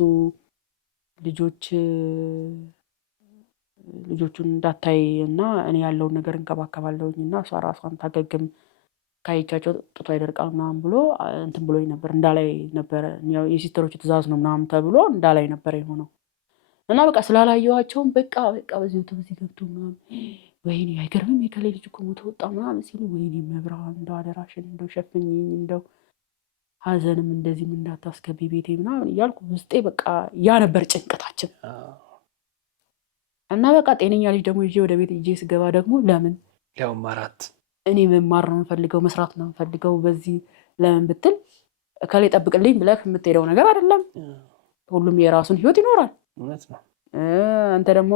ልጆቹን እንዳታይ እና እኔ ያለውን ነገር እንከባከባለሁኝ እና እሷ ራሷን ታገግም ካይቻቸው ጡቷ ይደርቃል ምናምን ብሎ እንትን ብሎኝ ነበር። እንዳላይ ነበረ ያው የሲስተሮች ትእዛዝ ነው ምናምን ተብሎ እንዳላይ ነበር የሆነው እና በቃ ስላላየኋቸውም በቃ በዚህ ገብቶ ምናምን ወይኔ አይገርምም የከሌ ልጅ እኮ ሞቶ ወጣ ምናምን ሲሉ ወይኔ መብርሃን እንደው አደራሽን እንደው ሸፍኝኝ እንደው ሀዘንም እንደዚህም እንዳታስገቢ ቤቴ ምናምን እያልኩ ውስጤ በቃ ያ ነበር ጭንቀታችን። እና በቃ ጤነኛ ልጅ ደግሞ ይዤ ወደ ቤት ይዤ ስገባ ደግሞ ለምን ያው ማራት እኔ መማር ነው የምፈልገው መስራት ነው የምፈልገው በዚህ ለምን ብትል ከሌ ጠብቅልኝ ብለህ የምትሄደው ነገር አይደለም። ሁሉም የራሱን ህይወት ይኖራል። እውነት ነው። አንተ ደግሞ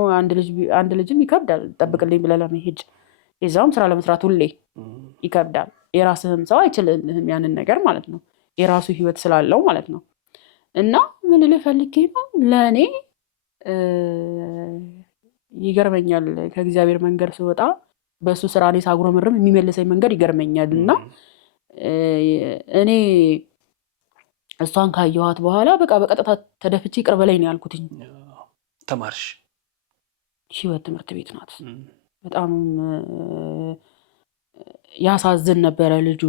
አንድ ልጅም ይከብዳል ጠብቅልኝ ብለህ ለመሄድ የዛውም ስራ ለመስራት ሁሌ ይከብዳል። የራስህም ሰው አይችልልህም ያንን ነገር ማለት ነው። የራሱ ህይወት ስላለው ማለት ነው። እና ምን ልፈልጌ ነው ለእኔ ይገርመኛል ከእግዚአብሔር መንገድ ስወጣ በሱ ስራ እኔ ሳጉረመርም የሚመልሰኝ መንገድ ይገርመኛል። እና እኔ እሷን ካየኋት በኋላ በቃ በቀጥታ ተደፍቼ ይቅር በለኝ ነው ያልኩትኝ። ተማርሽ ህይወት ትምህርት ቤት ናት። በጣም ያሳዝን ነበረ ልጁ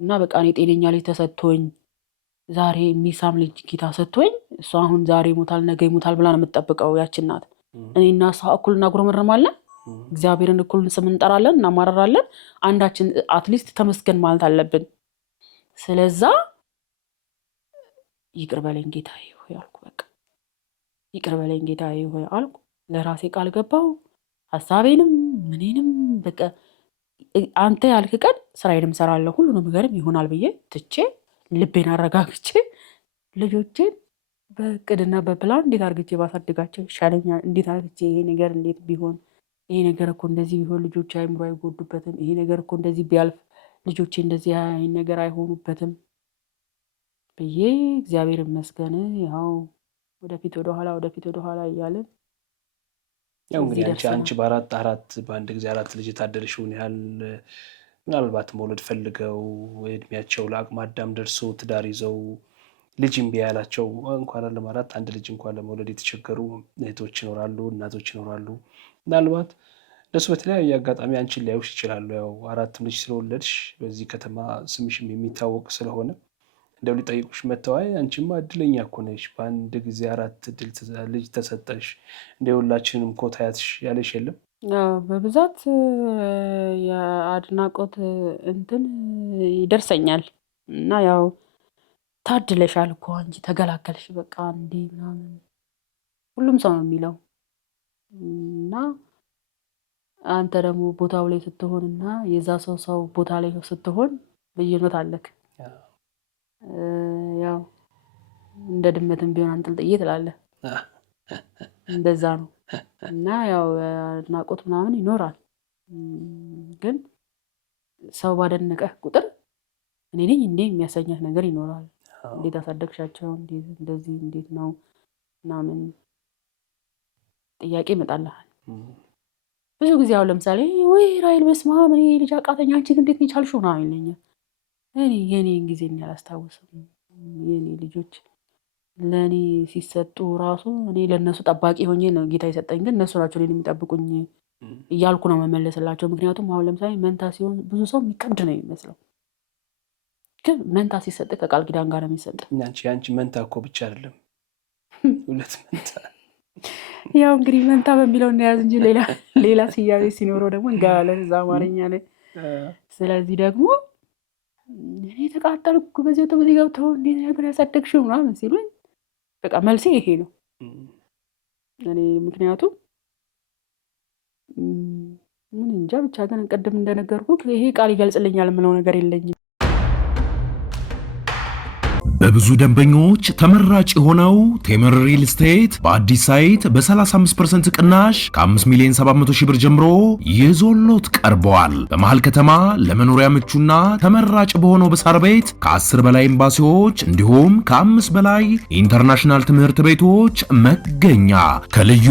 እና በቃ እኔ ጤነኛ ልጅ ተሰጥቶኝ ዛሬ የሚሳም ልጅ ጌታ ሰጥቶኝ እሷ አሁን ዛሬ ይሞታል ነገ ይሞታል ብላ ነው የምትጠብቀው ያችን ናት። እኔና እሷ እኩል እናጉረመርማለን፣ እግዚአብሔርን እኩል ስም እንጠራለን፣ እናማረራለን። አንዳችን አትሊስት ተመስገን ማለት አለብን። ስለዛ ይቅር በለኝ ጌታዬ ሆይ አልኩ። በቃ ይቅር በለኝ ጌታዬ ሆይ አልኩ። ለራሴ ቃል ገባው ሐሳቤንም ምኔንም በቃ አንተ ያልክ ቀን ስራዬንም እሰራለሁ ሁሉንም ነገርም ይሆናል ብዬ ትቼ ልቤን አረጋግቼ ልጆቼን በእቅድና በፕላን እንዴት አርግቼ ባሳድጋቸው ይሻለኛል፣ እንዴት አርግቼ ይሄ ነገር እንዴት ቢሆን ይሄ ነገር እኮ እንደዚህ ቢሆን ልጆቼ አይምሮ አይጎዱበትም፣ ይሄ ነገር እኮ እንደዚህ ቢያልፍ ልጆቼ እንደዚህ አይን ነገር አይሆኑበትም ብዬ እግዚአብሔር ይመስገን ያው ወደፊት ወደኋላ እያለን ያው እንግዲህ አንቺ አራት በአንድ ጊዜ አራት ልጅ የታደልሽውን ያህል ምናልባት መውለድ ፈልገው እድሜያቸው ለአቅመ አዳም ደርሶ ትዳር ይዘው ልጅ እምቢ ያላቸው እንኳን ለማራት አንድ ልጅ እንኳን ለመውለድ የተቸገሩ እህቶች ይኖራሉ፣ እናቶች ይኖራሉ። ምናልባት እነሱ በተለያየ አጋጣሚ አንቺን ሊያዩሽ ይችላሉ። ያው አራትም ልጅ ስለወለድሽ በዚህ ከተማ ስምሽም የሚታወቅ ስለሆነ እንደው ሊጠይቁሽ መጥተው አይ አንቺማ እድለኛ እኮ ነሽ በአንድ ጊዜ አራት ልጅ ተሰጠሽ እንደ ሁላችንም እኮ ታያትሽ ያለሽ የለም? በብዛት የአድናቆት እንትን ይደርሰኛል እና ያው ታድለሻል እኮ አንቺ ተገላገልሽ በቃ እንዴ ምናምን ሁሉም ሰው ነው የሚለው እና አንተ ደግሞ ቦታው ላይ ስትሆንና የዛ ሰው ቦታ ላይ ስትሆን ልዩነት አለክ። ያው እንደ ድመትም ቢሆን አንጠልጥዬ ትላለህ። እንደዛ ነው እና ያው አድናቆት ምናምን ይኖራል። ግን ሰው ባደነቀህ ቁጥር እኔ ነኝ እንዴ የሚያሰኘህ ነገር ይኖራል። እንዴት አሳደግሻቸው እንደዚህ እንዴት ነው ምናምን ጥያቄ ይመጣልሃል። ብዙ ጊዜ አሁን ለምሳሌ ወይ ራይል በስመ አብ እኔ ልጅ አቃተኛ አንቺ እንዴት ነው የቻልሽው ምናምን ይለኛል። እኔ የኔን ጊዜ አላስታውስም። የኔ ልጆች ለእኔ ሲሰጡ ራሱ እኔ ለእነሱ ጠባቂ ሆኜ ነው ጌታ የሰጠኝ፣ ግን እነሱ ናቸው እኔን የሚጠብቁኝ እያልኩ ነው መመለስላቸው። ምክንያቱም አሁን ለምሳሌ መንታ ሲሆን ብዙ ሰው የሚከብድ ነው የሚመስለው፣ ግን መንታ ሲሰጥ ከቃል ኪዳን ጋር ነው የሚሰጥ። የአንቺ መንታ እኮ ብቻ አይደለም ሁለት መንታ። ያው እንግዲህ መንታ በሚለው እናያዝ እንጂ ሌላ ስያሜ ሲኖረው ደግሞ እንገባለን እዛ አማርኛ ላይ። ስለዚህ ደግሞ እኔ ተቃጠልኩ በዚህ ገብተው እንዴት ነገር ያሳደግሽው ምናምን ሲሉኝ በቃ መልሴ ይሄ ነው እኔ። ምክንያቱም ምን እንጃ ብቻ ግን ቅድም እንደነገርኩ ይሄ ቃል ይገልጽልኛል የምለው ነገር የለኝም። በብዙ ደንበኞች ተመራጭ የሆነው ቴምር ሪል ስቴት በአዲስ ሳይት በ35% ቅናሽ ከ5 ሚሊዮን 700 ሺህ ብር ጀምሮ ይዞሎት ቀርበዋል። በመሃል ከተማ ለመኖሪያ ምቹና ተመራጭ በሆነው በሳር ቤት ከ10 በላይ ኤምባሲዎች እንዲሁም ከ5 በላይ ኢንተርናሽናል ትምህርት ቤቶች መገኛ ከልዩ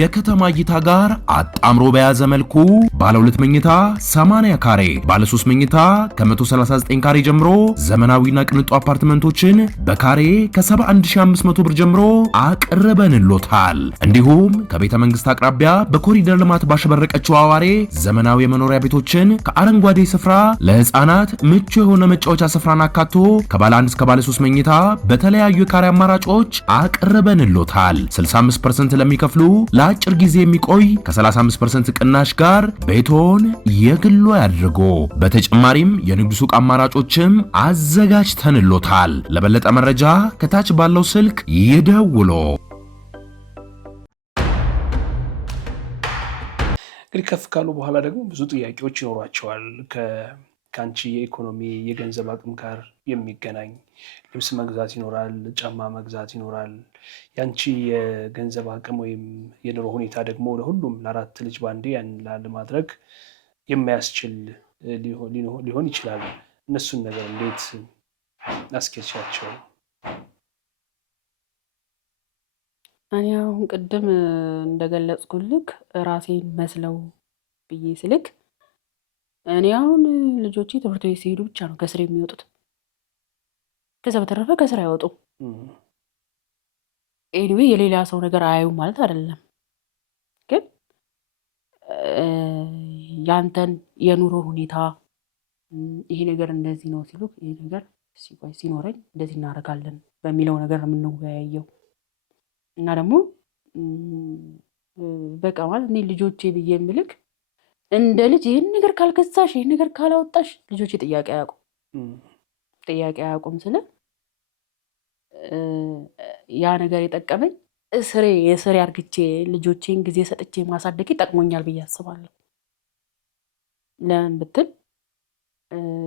የከተማ እይታ ጋር አጣምሮ በያዘ መልኩ ባለ 2 መኝታ 80 ካሬ፣ ባለ 3 መኝታ ከ139 ካሬ ጀምሮ ዘመናዊና ቅንጡ አፓርትመንቶችን በካሬ ከ71500 ብር ጀምሮ አቅርበንሎታል። እንዲሁም ከቤተ መንግስት አቅራቢያ በኮሪደር ልማት ባሸበረቀችው አዋሬ ዘመናዊ የመኖሪያ ቤቶችን ከአረንጓዴ ስፍራ ለህፃናት ምቹ የሆነ መጫወቻ ስፍራን አካቶ ከባለ 1 እስከ ባለ 3 መኝታ በተለያዩ የካሬ አማራጮች አቅርበንሎታል። 65% ለሚከፍሉ ለአጭር ጊዜ የሚቆይ ከ35% ቅናሽ ጋር ቤቶን የግሎ ያድርጎ። በተጨማሪም የንግድ ሱቅ አማራጮችም አዘጋጅተንሎታል። ለበለጠ መረጃ ከታች ባለው ስልክ ይደውሉ። እንግዲህ ከፍ ካሉ በኋላ ደግሞ ብዙ ጥያቄዎች ይኖሯቸዋል። ከአንቺ የኢኮኖሚ የገንዘብ አቅም ጋር የሚገናኝ ልብስ መግዛት ይኖራል፣ ጫማ መግዛት ይኖራል። የአንቺ የገንዘብ አቅም ወይም የኑሮ ሁኔታ ደግሞ ለሁሉም ለ4 ልጅ ባንዴ ያን ለማድረግ የማያስችል ሊሆን ይችላል። እነሱን ነገር እንዴት አስኬቻቸው? እኔ አሁን ቅድም እንደገለጽኩልክ ራሴን መስለው ብዬ ስልክ እኔ አሁን ልጆቼ ትምህርት ቤት ሲሄዱ ብቻ ነው ከስራ የሚወጡት። ከዛ በተረፈ ከስራ አይወጡም። ኤኒዌይ የሌላ ሰው ነገር አያዩም ማለት አይደለም፣ ግን ያንተን የኑሮ ሁኔታ ይሄ ነገር እንደዚህ ነው ሲሉ ይሄ ነገር ሲኖረኝ እንደዚህ እናደርጋለን በሚለው ነገር ነው የምንወያየው። እና ደግሞ በቃ ማለት እኔ ልጆቼ ብዬ የምልክ እንደ ልጅ ይህን ነገር ካልገዛሽ ይህን ነገር ካላወጣሽ ልጆቼ ጥያቄ አያውቁም ስለ ያ ነገር የጠቀመኝ የስሬ አርግቼ ልጆቼን ጊዜ ሰጥቼ ማሳደግ ይጠቅሞኛል ብዬ አስባለሁ። ለምን ብትል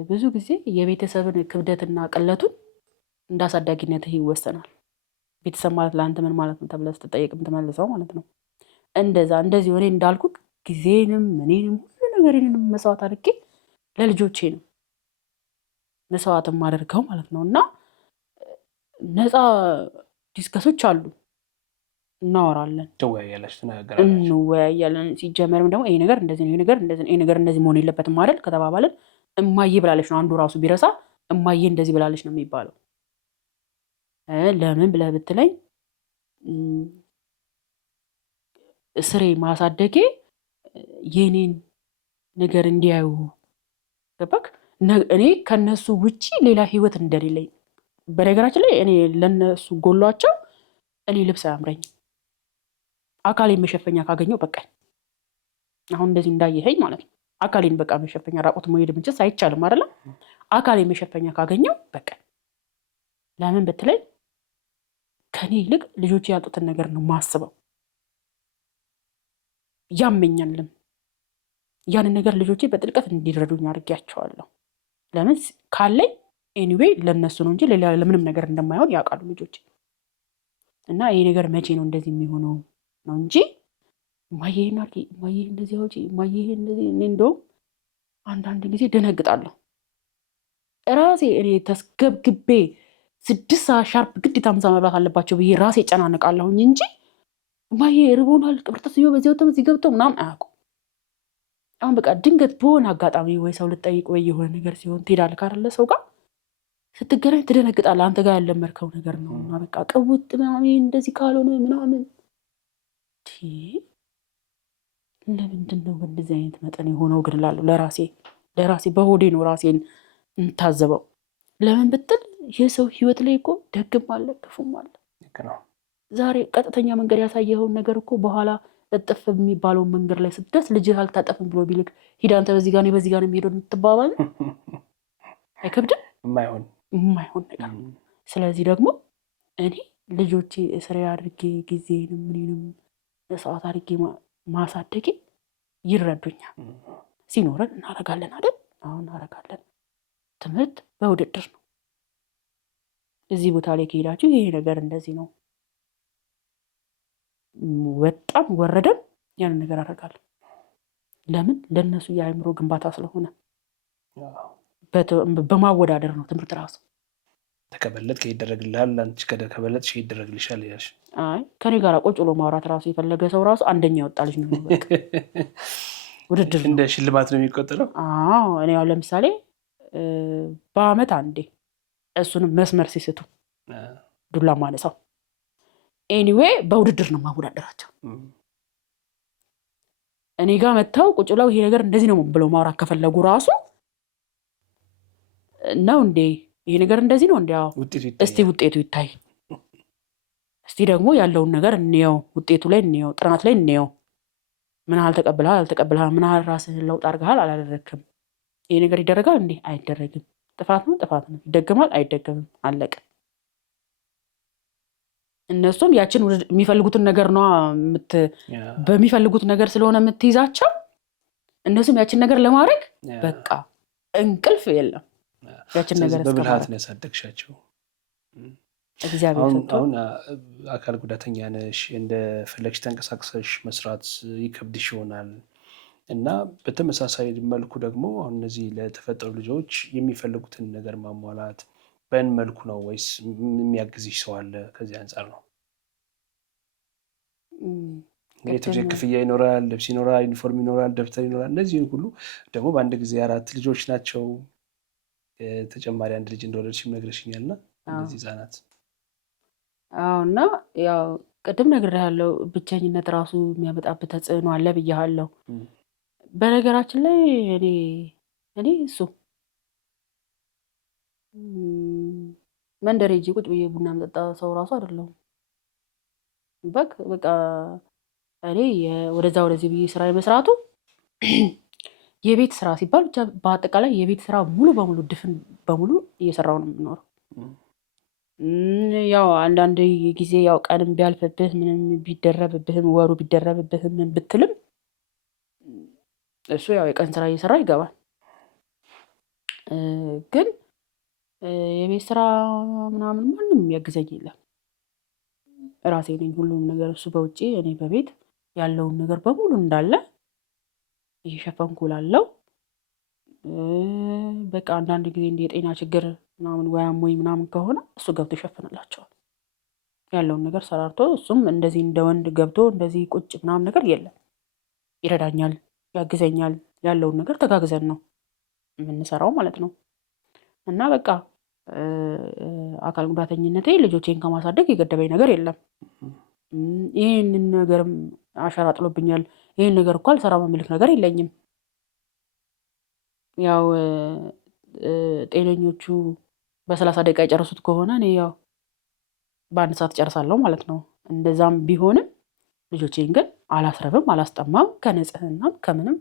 ብዙ ጊዜ የቤተሰብን ክብደትና ቅለቱን እንዳሳዳጊነትህ ይወሰናል። ቤተሰብ ማለት ለአንተ ምን ማለት ነው ተብለህ ስትጠየቅ የምትመልሰው ማለት ነው። እንደዚህ እኔ እንዳልኩት ጊዜንም እኔንም ሁሉ ነገሬንም መስዋዕት አድርጌ ለልጆቼ ነው መስዋዕት የማደርገው ማለት ነው። እና ነፃ ዲስከሶች አሉ፣ እናወራለን፣ እንወያያለን። ሲጀመርም ደግሞ ይሄ ነገር እንደዚህ ነው፣ ይሄ ነገር እንደዚህ መሆን የለበትም አይደል ከተባባልን እማዬ ብላለች ነው አንዱ ራሱ ቢረሳ እማዬ እንደዚህ ብላለች ነው የሚባለው። ለምን ብለህ ብትለኝ ስሬ ማሳደጌ የኔን ነገር እንዲያዩ ገባክ? እኔ ከነሱ ውጪ ሌላ ህይወት እንደሌለኝ። በነገራችን ላይ እኔ ለነሱ ጎሏቸው እኔ ልብስ አያምረኝ፣ አካሌን መሸፈኛ ካገኘው በቃኝ። አሁን እንደዚህ እንዳየኸኝ ማለት ነው። አካሌን በቃ መሸፈኛ ራቆት መሄድ ምንችስ አይቻልም አይደለም። አካሌን መሸፈኛ ካገኘው በቃኝ። ለምን ብትለኝ ከኔ ይልቅ ልጆች ያጡትን ነገር ነው ማስበው። ያመኛልም ያንን ነገር ልጆቼ በጥልቀት እንዲረዱኝ አድርጌያቸዋለሁ። ለምን ካለኝ ኤኒዌይ ለነሱ ነው እንጂ ሌላ ለምንም ነገር እንደማይሆን ያውቃሉ ልጆቼ። እና ይሄ ነገር መቼ ነው እንደዚህ የሚሆነው ነው እንጂ ማዬ እንደዚህ አውጪ ማዬ እንደዚህ። እኔ እንደውም አንዳንድ ጊዜ ደነግጣለሁ ራሴ። እኔ ተስገብግቤ 6 ሰዓት ሻርፕ ግዴታ ምሳ መብላት አለባቸው ብዬ ራሴ ጨናነቃለሁኝ እንጂ ማዬ ርቦናል ትምህርት ስዮ በዚህ ወጥተው እዚህ ገብተው ምናምን አያውቁም። አሁን በቃ ድንገት በሆነ አጋጣሚ ወይ ሰው ልጠይቅ ወይ የሆነ ነገር ሲሆን ትሄዳለህ ካለ ሰው ጋር ስትገናኝ ትደነግጣለህ። አንተ ጋር ያለመድከው ነገር ነው እና በቃ ቅውጥ ምናምን እንደዚህ ካልሆነ ምናምን ለምንድን ነው በእንደዚህ አይነት መጠን የሆነው ግን እላለሁ ለራሴ በሆዴ ነው ራሴን እንታዘበው። ለምን ብትል የሰው ህይወት ላይ እኮ ደግም አለ ክፉም አለ። ዛሬ ቀጥተኛ መንገድ ያሳየኸውን ነገር እኮ በኋላ እጥፍ የሚባለው መንገድ ላይ ስትደርስ ልጅህ አልታጠፍም ብሎ ቢልክ ሂድ አንተ በዚህ ጋር በዚህ ጋር የሚሄደው የምትባባል አይከብድም? የማይሆን ነገር። ስለዚህ ደግሞ እኔ ልጆቼ ስራ አድርጌ ጊዜንም ምንም ሰዓት አድርጌ ማሳደጌ ይረዱኛል። ሲኖረን እናደርጋለን አይደል? አሁን እናደርጋለን። ትምህርት በውድድር ነው። እዚህ ቦታ ላይ ከሄዳችሁ ይሄ ነገር እንደዚህ ነው፣ በጣም ወረደም ያን ነገር አደርጋለሁ። ለምን? ለነሱ የአእምሮ ግንባታ ስለሆነ በማወዳደር ነው ትምህርት ራሱ። ተከበለጥ ይደረግልሃል፣ አንቺ ከበለጥሽ ይደረግልሻል ያልሽ። አይ ከኔ ጋር ቁጭ ብሎ ማውራት ራሱ የፈለገ ሰው ራሱ አንደኛ ወጣ ልጅ ነው። ውድድር እንደ ሽልማት ነው የሚቆጠረው። አዎ እኔ ያው ለምሳሌ በአመት አንዴ እሱንም መስመር ሲስቱ ዱላ ማነሳው። ኤኒዌይ በውድድር ነው ማወዳደራቸው። እኔ ጋር መጥተው ቁጭ ብለው ይሄ ነገር እንደዚህ ነው ብለው ማውራት ከፈለጉ ራሱ ነው እንዴ ይሄ ነገር እንደዚህ ነው እንዴ? እስቲ ውጤቱ ይታይ፣ እስቲ ደግሞ ያለውን ነገር እንየው፣ ውጤቱ ላይ እንየው፣ ጥናት ላይ እንየው። ምን ያህል ተቀብለሃል አልተቀበልሃል፣ ምን ያህል ራስህን ለውጥ አድርገሃል አላደረግክም፣ ይሄ ነገር ይደረጋል እንዴ? አይደረግም። ጥፋት ነው ጥፋት ነው፣ ይደገማል አይደገምም፣ አለቀ። እነሱም ያችን የሚፈልጉትን ነገር ነው በሚፈልጉት ነገር ስለሆነ የምትይዛቸው፣ እነሱም ያችን ነገር ለማድረግ በቃ እንቅልፍ የለም። ያችን ነገር በብልሃት ነው ያሳደግሻቸው። አሁን አካል ጉዳተኛ ነሽ፣ እንደ ፈለግሽ ተንቀሳቅሰሽ መስራት ይከብድሽ ይሆናል እና በተመሳሳይ መልኩ ደግሞ አሁን እነዚህ ለተፈጠሩ ልጆች የሚፈልጉትን ነገር ማሟላት በምን መልኩ ነው? ወይስ የሚያግዝሽ ሰው አለ? ከዚህ አንጻር ነው የትምህርት ክፍያ ይኖራል፣ ልብስ ይኖራል፣ ዩኒፎርም ይኖራል፣ ደብተር ይኖራል። እነዚህ ሁሉ ደግሞ በአንድ ጊዜ 4 ልጆች ናቸው። ተጨማሪ 1 ልጅ እንደወለድሽም ነግረሽኛል። እና እነዚህ ህጻናት እና ያው ቅድም ነግሬሃለሁ፣ ብቸኝነት ራሱ የሚያመጣበት ተጽዕኖ አለ ብያለሁ። በነገራችን ላይ እኔ እሱ መንደር ሂጂ ቁጭ ብዬ ቡና መጠጣ ሰው ራሱ አይደለሁም። በቃ እኔ ወደዛ ወደዚህ ብዬ ስራ የመስራቱ የቤት ስራ ሲባል ብቻ በአጠቃላይ የቤት ስራ ሙሉ በሙሉ ድፍን በሙሉ እየሰራው ነው የምኖረው። ያው አንዳንድ ጊዜ ያው ቀንም ቢያልፍብህ ምንም ቢደረብብህም ወሩ ቢደረብብህም ምን ብትልም እሱ ያው የቀን ስራ እየሰራ ይገባል። ግን የቤት ስራ ምናምን ማንም የሚያግዘኝ የለም። ራሴ ነኝ ሁሉም ነገር። እሱ በውጪ እኔ በቤት ያለውን ነገር በሙሉ እንዳለ እየሸፈንኩ እላለሁ። በቃ አንዳንድ ጊዜ እንደ የጤና ችግር ምናምን ወያም ወይ ምናምን ከሆነ እሱ ገብቶ ይሸፍንላቸዋል ያለውን ነገር ሰራርቶ። እሱም እንደዚህ እንደ ወንድ ገብቶ እንደዚህ ቁጭ ምናምን ነገር የለም። ይረዳኛል፣ ያግዘኛል። ያለውን ነገር ተጋግዘን ነው የምንሰራው ማለት ነው። እና በቃ አካል ጉዳተኝነቴ ልጆቼን ከማሳደግ የገደበኝ ነገር የለም። ይህንን ነገርም አሻራ ጥሎብኛል። ይህን ነገር እኮ አልሰራም የምልክ ነገር የለኝም። ያው ጤነኞቹ በ30 ደቂቃ የጨረሱት ከሆነ እኔ ያው በ1 ሰዓት ጨርሳለሁ ማለት ነው። እንደዛም ቢሆንም ልጆቼን ግን አላስረብም፣ አላስጠማም። ከንጽህናም ከምንም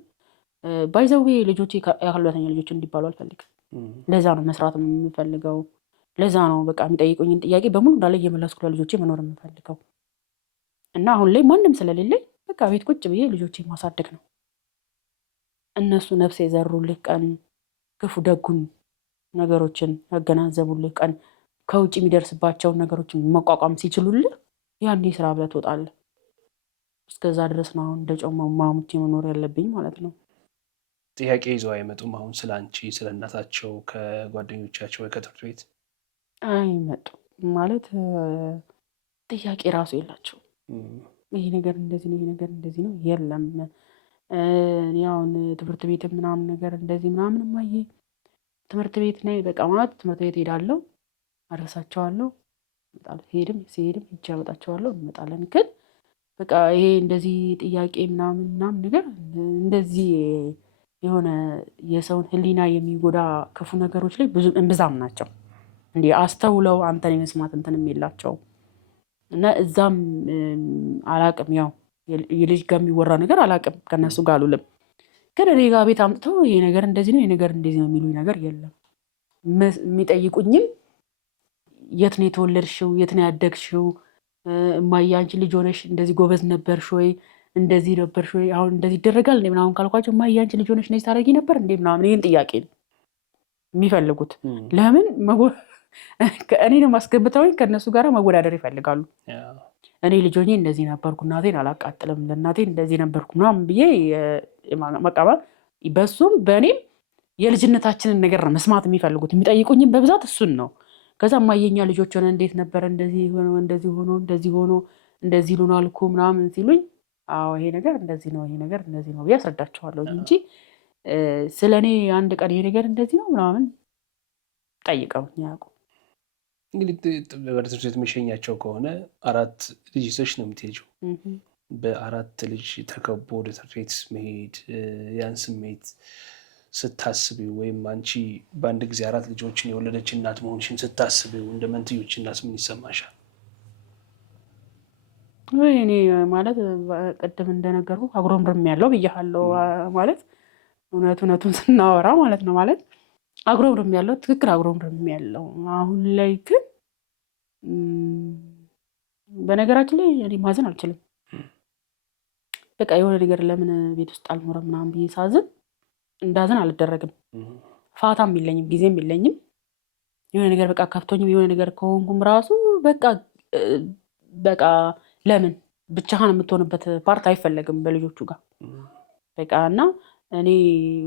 ባይዘዌ ልጆቼ የአካል ጉዳተኛ ልጆች እንዲባሉ አልፈልግም። ለዛ ነው መስራት የምፈልገው። ለዛ ነው በቃ የሚጠይቁኝን ጥያቄ በሙሉ እንዳለ እየመለስኩ ለልጆቼ መኖር የምፈልገው። እና አሁን ላይ ማንም ስለሌለኝ በቃ ቤት ቁጭ ብዬ ልጆቼ ማሳደግ ነው። እነሱ ነፍስ የዘሩልህ ቀን ክፉ ደጉን ነገሮችን ያገናዘቡልህ ቀን ከውጭ የሚደርስባቸውን ነገሮችን መቋቋም ሲችሉልህ ያኔ ስራ ብለህ ትወጣለህ። እስከዛ ድረስ ነው አሁን እንደ ጮማ ማሙቼ መኖር ያለብኝ ማለት ነው። ጥያቄ ይዘው አይመጡም? አሁን ስለ አንቺ ስለ እናታቸው ከጓደኞቻቸው ወይ ከትምህርት ቤት አይመጡም? ማለት ጥያቄ ራሱ የላቸው። ይሄ ነገር እንደዚህ ነው፣ ይሄ ነገር እንደዚህ ነው የለም። እኔ አሁን ትምህርት ቤት ምናምን ነገር እንደዚህ ምናምን ማየ ትምህርት ቤት ነኝ በቃ ማለት ትምህርት ቤት ሄዳለሁ፣ አደርሳቸዋለሁ፣ እመጣለሁ። ሲሄድም ሂጅ አመጣቸዋለሁ፣ እንመጣለን። ግን በቃ ይሄ እንደዚህ ጥያቄ ምናምን ነገር እንደዚህ የሆነ የሰውን ሕሊና የሚጎዳ ክፉ ነገሮች ላይ ብዙ እምብዛም ናቸው። እንዲህ አስተውለው አንተን የመስማት እንትንም የላቸውም። እና እዛም አላቅም፣ ያው የልጅ ጋር የሚወራ ነገር አላቅም፣ ከነሱ ጋር አሉልም። ግን እኔ ጋር ቤት አምጥተው ይሄ ነገር እንደዚህ ነው፣ ይሄ ነገር እንደዚህ ነው የሚሉኝ ነገር የለም። የሚጠይቁኝም የት ነው የተወለድሽው፣ የት ነው ያደግሽው፣ እማዬ አንቺ ልጅ ሆነሽ እንደዚህ ጎበዝ ነበርሽ ወይ፣ እንደዚህ ነበርሽ ወይ፣ አሁን እንደዚህ ይደረጋል እንዴ ምናምን ካልኳቸው እማዬ አንቺ ልጅ ሆነሽ እንደዚህ ታደርጊ ነበር እንዴ ምናምን፣ ይህን ጥያቄ ነው የሚፈልጉት። ለምን እኔንም አስገብተውኝ ከእነሱ ጋር መወዳደር ይፈልጋሉ። እኔ ልጆኜ እንደዚህ ነበርኩ፣ እናቴን አላቃጥልም፣ ለእናቴ እንደዚህ ነበርኩ ምናምን ብዬ መቃበል በሱም በእኔም የልጅነታችንን ነገር ነው መስማት የሚፈልጉት። የሚጠይቁኝም በብዛት እሱን ነው። ከዛ ማየኛ ልጆች ሆነ እንዴት ነበረ እንደዚህ ሆኖ እንደዚህ ሆኖ እንደዚህ ሆኖ እንደዚህ ሉናል እኮ ምናምን ሲሉኝ አዎ ይሄ ነገር እንደዚህ ነው፣ ይሄ ነገር እንደዚህ ነው ብዬ አስረዳቸዋለሁ እንጂ ስለ እኔ አንድ ቀን ይሄ ነገር እንደዚህ ነው ምናምን ጠይቀውኝ አያውቁም። እንግዲህ ወደ ትምህርት ቤት መሸኛቸው ከሆነ 4 ልጅ ይዘሽ ነው የምትሄጂው። በ4 ልጅ ተከቦ ወደ ትምህርት ቤት መሄድ ያን ስሜት ስታስቢው ወይም አንቺ በአንድ ጊዜ 4 ልጆችን የወለደች እናት መሆንሽን ስታስቢው እንደ መንትዮች እናት ምን ይሰማሻል? እኔ ማለት ቅድም እንደነገርኩ አጉረምርም ያለው ብያለሁ። ማለት እውነቱን ስናወራ ማለት ነው። ማለት አጉረምርም ያለው ትክክል አጉረምርም ያለው። አሁን ላይ ግን በነገራችን ላይ እኔ ማዘን አልችልም። በቃ የሆነ ነገር ለምን ቤት ውስጥ አልኖረም ምናምን ብዬ ሳዝን እንዳዝን አልደረግም። ፋታም የለኝም ጊዜም የለኝም። የሆነ ነገር በቃ ከፍቶኝም የሆነ ነገር ከሆንኩም ራሱ በቃ ለምን ብቻህን የምትሆንበት ፓርት አይፈለግም በልጆቹ ጋር በቃ። እና እኔ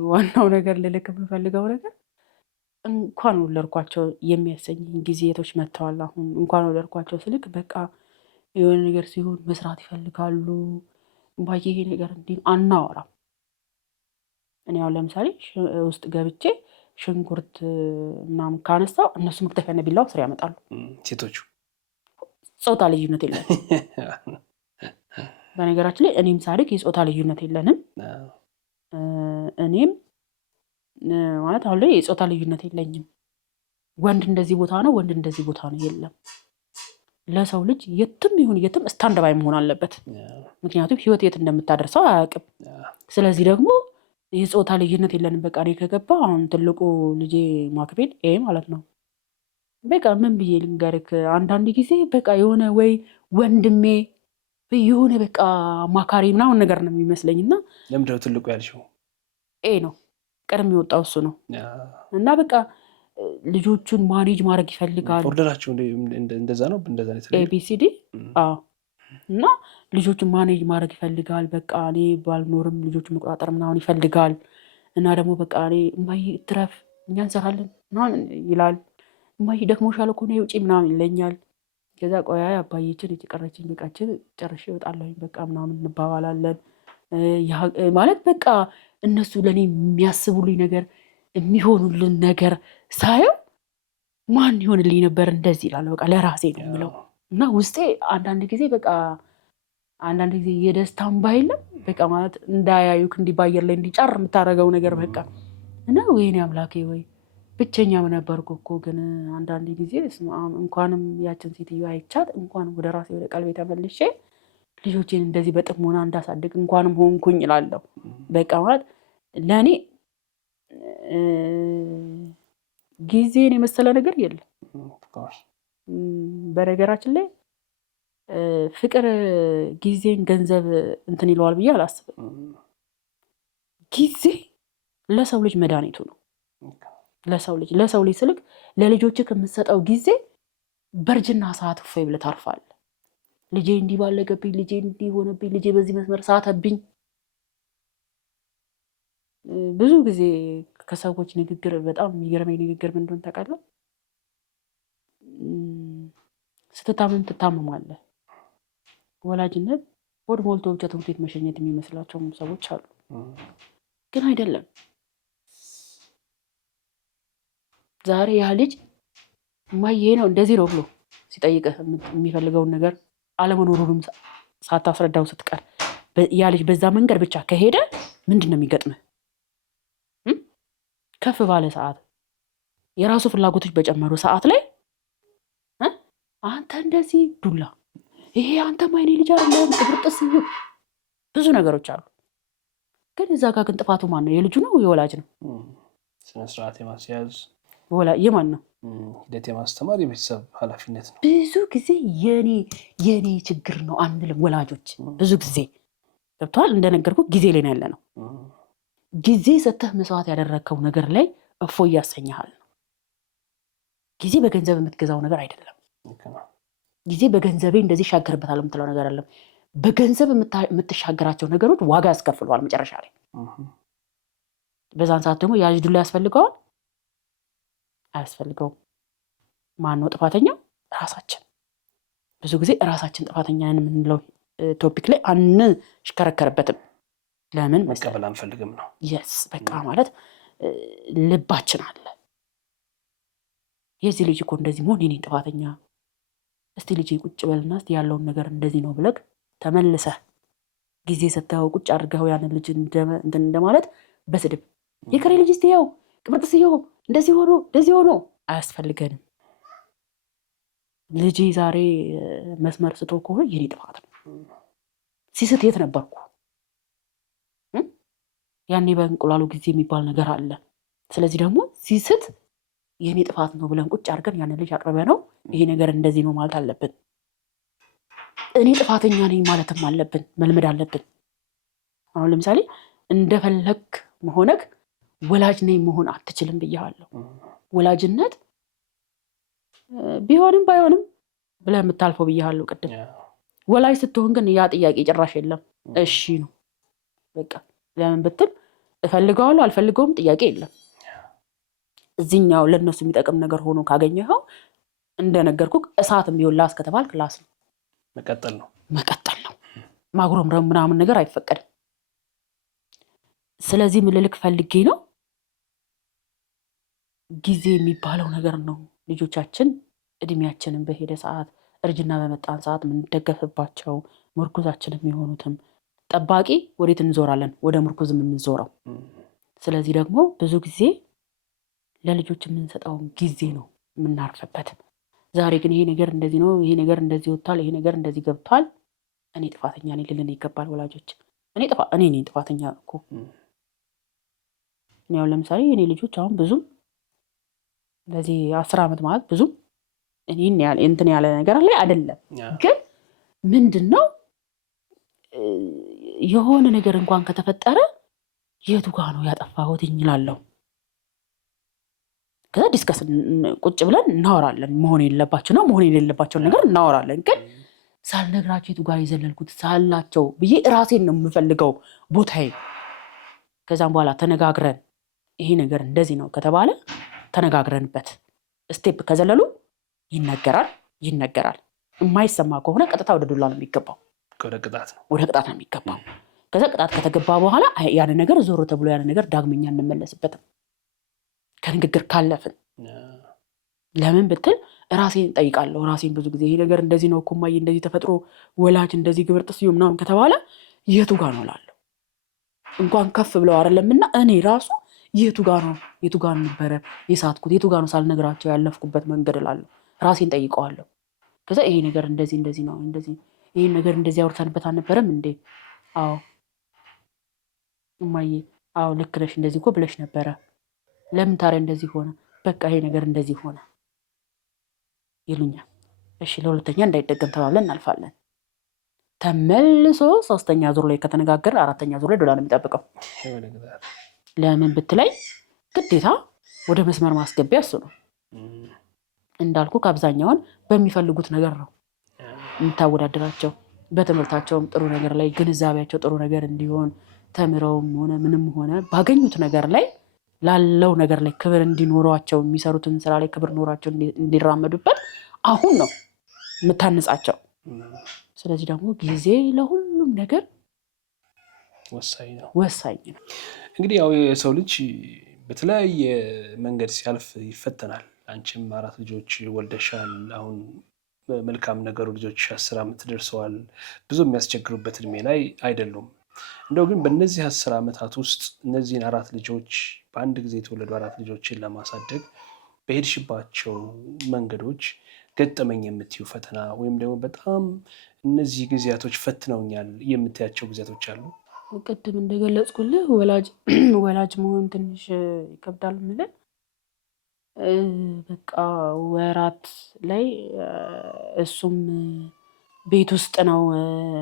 ዋናው ነገር ልልክ የምፈልገው ነገር እንኳን ወለድኳቸው የሚያሰኝ ጊዜቶች መጥተዋል። አሁን እንኳን ወለድኳቸው ስልክ በቃ የሆነ ነገር ሲሆን መስራት ይፈልጋሉ። ባየ ይሄ ነገር እንዲህ አናወራም። እኔ አሁን ለምሳሌ ውስጥ ገብቼ ሽንኩርት ምናምን ካነሳው እነሱ መክተፊያና ቢላዋ ስራ ያመጣሉ። ሴቶቹ ጾታ ልዩነት የለን። በነገራችን ላይ እኔም ሳድግ የጾታ ልዩነት የለንም። እኔም ማለት አሁን ላይ የጾታ ልዩነት የለኝም። ወንድ እንደዚህ ቦታ ነው፣ ወንድ እንደዚህ ቦታ ነው የለም። ለሰው ልጅ የትም ይሁን የትም ስታንድ ባይ መሆን አለበት። ምክንያቱም ህይወት የት እንደምታደርሰው አያውቅም። ስለዚህ ደግሞ የጾታ ልዩነት የለንም። በቃ እኔ ከገባ አሁን ትልቁ ልጄ ማክቤል ማለት ነው። በቃ ምን ብዬ ልንገርክ፣ አንዳንድ ጊዜ በቃ የሆነ ወይ ወንድሜ የሆነ በቃ ማካሪ ምናምን ነገር ነው የሚመስለኝ። እና ለምንድነው ትልቁ ያልሽው? ነው ቀድም የወጣው እሱ ነው። እና በቃ ልጆቹን ማኔጅ ማድረግ ይፈልጋል። ኦርደራቸው እንደዛ ነው ABCD። እና ልጆቹን ማኔጅ ማድረግ ይፈልጋል። በቃ እኔ ባልኖርም ልጆቹን መቆጣጠር ምናምን ይፈልጋል። እና ደግሞ በቃ እኔ እማዬ ትረፍ እኛ እንሰራለን ምናምን ይላል። እማዬ ደክሞሻል እኮ ነው ውጪ ምናምን ይለኛል። ከዛ ቆያ አባዬችን የተቀረችኝ በቃችን ጨርሼ እወጣለሁኝ በቃ ምናምን እንባባላለን። ማለት በቃ እነሱ ለእኔ የሚያስቡልኝ ነገር የሚሆኑልን ነገር ሳየው ማን ይሆንልኝ ነበር እንደዚህ ይላል። በቃ ለራሴ ነው የምለው። እና ውስጤ አንዳንድ ጊዜ በቃ አንዳንድ ጊዜ የደስታም ባይለም በቃ ማለት እንዳያዩክ እንዲባየር ላይ እንዲጫር የምታደርገው ነገር በቃ እና ወይኔ አምላኬ ወይ ብቸኛም ነበርኩ እኮ። ግን አንዳንድ ጊዜ እንኳንም ያችን ሴትዮ አይቻት እንኳንም ወደ ራሴ ወደ ቀልቤ ተመልሼ ልጆቼን እንደዚህ በጥሞና እንዳሳድግ እንኳንም ሆንኩኝ እላለሁ። በቃ ማለት ለእኔ ጊዜን የመሰለ ነገር የለም። በነገራችን ላይ ፍቅር ጊዜን ገንዘብ እንትን ይለዋል ብዬ አላስብም። ጊዜ ለሰው ልጅ መድኃኒቱ ነው። ለሰው ልጅ ስልክ ለልጆች ከምትሰጠው ጊዜ በእርጅና ሰዓት እፎይ ብለህ ታርፋለህ። ልጄ እንዲህ ባለገብኝ፣ ልጄ እንዲህ ሆነብኝ፣ ልጄ በዚህ መስመር ሳተብኝ። ብዙ ጊዜ ከሰዎች ንግግር በጣም የሚገርመኝ ንግግር ምን እንደሆነ ታውቃለህ? ስትታመም ትታመማለህ። ወላጅነት ሆድ ሞልቶ ብቻ ትምህርት ቤት መሸኘት የሚመስላቸው ሰዎች አሉ። ግን አይደለም። ዛሬ ያ ልጅ እማዬ ነው እንደዚህ ነው ብሎ ሲጠይቅህ የሚፈልገውን ነገር አለመኖሩንም ሳታስረዳው ስትቀር ያ ልጅ በዛ መንገድ ብቻ ከሄደ ምንድን ነው የሚገጥምህ? ከፍ ባለ ሰዓት የራሱ ፍላጎቶች በጨመሩ ሰዓት ላይ አንተ እንደዚህ ዱላ፣ ይሄ አንተ ማይኔ ልጅ አይደለም ቅብርጥስ፣ ብዙ ነገሮች አሉ። ግን እዛ ጋር ግን ጥፋቱ ማን ነው? የልጁ ነው የወላጅ ነው? ስነስርዓት የማስያዝ የማን ነው? ሂደት የማስተማር የቤተሰብ ኃላፊነት ነው። ብዙ ጊዜ የኔ ችግር ነው አንልም ወላጆች። ብዙ ጊዜ ገብቶሃል። እንደነገርኩ ጊዜ ላይ ነው ያለ ነው። ጊዜ ሰተህ መስዋዕት ያደረግከው ነገር ላይ እፎይ ያሰኝሃል ነው። ጊዜ በገንዘብ የምትገዛው ነገር አይደለም። ጊዜ በገንዘቤ እንደዚህ ይሻገርበታል የምትለው ነገር አይደለም። በገንዘብ የምትሻገራቸው ነገሮች ዋጋ ያስከፍለዋል መጨረሻ ላይ። በዛን ሰዓት ደግሞ ያ ልጅ ዱላ ያስፈልገዋል አያስፈልገውም? ማን ነው ጥፋተኛው? ራሳችን። ብዙ ጊዜ ራሳችን ጥፋተኛ ነን የምንለው ቶፒክ ላይ አንሽከረከርበትም። ለምን መቀበል አንፈልግም ነው። የስ በቃ ማለት ልባችን አለ። የዚህ ልጅ እኮ እንደዚህ መሆን የኔ ጥፋተኛ፣ እስቲ ልጅ ቁጭ በልና እስቲ ያለውን ነገር እንደዚህ ነው ብለህ ተመልሰህ ጊዜ ሰጥተኸው ቁጭ አድርገኸው ያንን ልጅ እንትን እንደማለት በስድብ የከሬ ልጅ እስቲ ያው ቅብርጥስየው እንደዚህ ሆኖ አያስፈልገንም። ልጅ ዛሬ መስመር ስቶ ከሆነ የኔ ጥፋት ነው። ሲስት የት ነበርኩ? ያኔ በእንቁላሉ ጊዜ የሚባል ነገር አለ። ስለዚህ ደግሞ ሲስት የኔ ጥፋት ነው ብለን ቁጭ አድርገን ያንን ልጅ አቅርበ ነው ይሄ ነገር እንደዚህ ነው ማለት አለብን። እኔ ጥፋተኛ ነኝ ማለትም አለብን፣ መልመድ አለብን። አሁን ለምሳሌ እንደፈለግ መሆነክ ወላጅ ነኝ መሆን አትችልም ብያለሁ። ወላጅነት ቢሆንም ባይሆንም ብለህ የምታልፈው ብያለሁ ቅድም። ወላጅ ስትሆን ግን ያ ጥያቄ ጭራሽ የለም። እሺ ነው በቃ። ለምን ብትል እፈልገዋለሁ አልፈልገውም ጥያቄ የለም። እዚህኛው ለነሱ የሚጠቅም ነገር ሆኖ ካገኘኸው እንደነገርኩ እሳትም ቢሆን ላስ ከተባልክ ላስ ነው፣ መቀጠል ነው። ማጉረምረም ምናምን ነገር አይፈቀድም። ስለዚህ ምልልክ ፈልጌ ነው ጊዜ የሚባለው ነገር ነው። ልጆቻችን እድሜያችንን በሄደ ሰዓት እርጅና በመጣን ሰዓት የምንደገፍባቸው ምርኩዛችን የሚሆኑትም ጠባቂ ወዴት እንዞራለን? ወደ ምርኩዝ የምንዞረው። ስለዚህ ደግሞ ብዙ ጊዜ ለልጆች የምንሰጠውን ጊዜ ነው የምናርፍበት። ዛሬ ግን ይሄ ነገር እንደዚህ ነው፣ ይሄ ነገር እንደዚህ ወጥቷል፣ ይሄ ነገር እንደዚህ ገብቷል፣ እኔ ጥፋተኛ ነኝ ልልን ይገባል። ወላጆች እኔ ነኝ ጥፋተኛ እኮ። እኔ አሁን ለምሳሌ የኔ ልጆች አሁን ብዙም በዚህ 10 ዓመት ማለት ብዙም እንትን ያለ ነገር ላይ አይደለም። ግን ምንድነው የሆነ ነገር እንኳን ከተፈጠረ የቱ ጋር ነው ያጠፋሁት እላለሁ። ከዛ ዲስከስ ቁጭ ብለን እናወራለን። መሆን የሌለባቸው ነገር እናወራለን። ግን ሳልነግራቸው የቱ ጋር የዘለልኩት ሳላቸው ብዬ ራሴን ነው የምፈልገው ቦታዬ። ከዛም በኋላ ተነጋግረን ይሄ ነገር እንደዚህ ነው ከተባለ ተነጋግረንበት ስቴፕ ከዘለሉ ይነገራል። የማይሰማ ከሆነ ቀጥታ ወደ ዱላ ነው የሚገባው፣ ወደ ቅጣት ነው የሚገባው። ከዛ ቅጣት ከተገባ በኋላ ያን ነገር ዞሮ ተብሎ ያን ነገር ዳግመኛ እንመለስበትም ከንግግር ካለፍን። ለምን ብትል ራሴን ጠይቃለሁ። ራሴን ብዙ ጊዜ ይሄ ነገር እንደዚህ ነው እኮ እማዬ እንደዚህ ተፈጥሮ ወላጅ እንደዚህ ግብር ጥስዩ ምናምን ከተባለ የቱ ጋር ነው እላለሁ። እንኳን ከፍ ብለው አይደለምና እኔ ራሱ የቱ ጋር ነበረ የሳትኩት፣ የቱ ጋር ነው ሳልነግራቸው ያለፍኩበት መንገድ እላለሁ። ራሴን ጠይቀዋለሁ። ከዛ ይሄ ነገር እንደዚህ ነው ይሄን ነገር እንደዚህ አውርተንበት አልነበረም እንዴ? አዎ እማዬ አዎ ልክ ነሽ፣ እንደዚህ እኮ ብለሽ ነበረ። ለምን ታዲያ እንደዚህ ሆነ? በቃ ይሄ ነገር እንደዚህ ሆነ ይሉኛል። እሺ ለሁለተኛ እንዳይደገም ተባብለን እናልፋለን። ተመልሶ 3ኛ ዙር ላይ ከተነጋገረ 4ኛ ዙር ላይ ዶላ ነው የሚጠብቀው። ለምን ብትለኝ ግዴታ ወደ መስመር ማስገቢያ እሱ ነው። እንዳልኩ ከአብዛኛውን በሚፈልጉት ነገር ነው የምታወዳደራቸው። በትምህርታቸውም ጥሩ ነገር ላይ ግንዛቤያቸው ጥሩ ነገር እንዲሆን ተምረውም ሆነ ምንም ሆነ ባገኙት ነገር ላይ ላለው ነገር ላይ ክብር እንዲኖሯቸው የሚሰሩትን ስራ ላይ ክብር ኖሯቸው እንዲራመዱበት አሁን ነው የምታንጻቸው። ስለዚህ ደግሞ ጊዜ ለሁሉም ነገር ወሳኝ ነው። እንግዲህ ያው የሰው ልጅ በተለያየ መንገድ ሲያልፍ ይፈተናል። አንቺም 4 ልጆች ወልደሻል። አሁን በመልካም ነገሩ ልጆች 10 ዓመት ደርሰዋል። ብዙ የሚያስቸግሩበት እድሜ ላይ አይደሉም። እንደው ግን በእነዚህ 10 ዓመታት ውስጥ እነዚህን 4 ልጆች በአንድ ጊዜ የተወለዱ 4 ልጆችን ለማሳደግ በሄድሽባቸው መንገዶች ገጠመኝ የምትዩ ፈተና ወይም ደግሞ በጣም እነዚህ ጊዜያቶች ፈትነውኛል የምታያቸው ጊዜያቶች አሉ? ቅድም እንደገለጽኩልህ ወላጅ መሆን ትንሽ ይከብዳል የምልህ በቃ ወራት ላይ እሱም ቤት ውስጥ ነው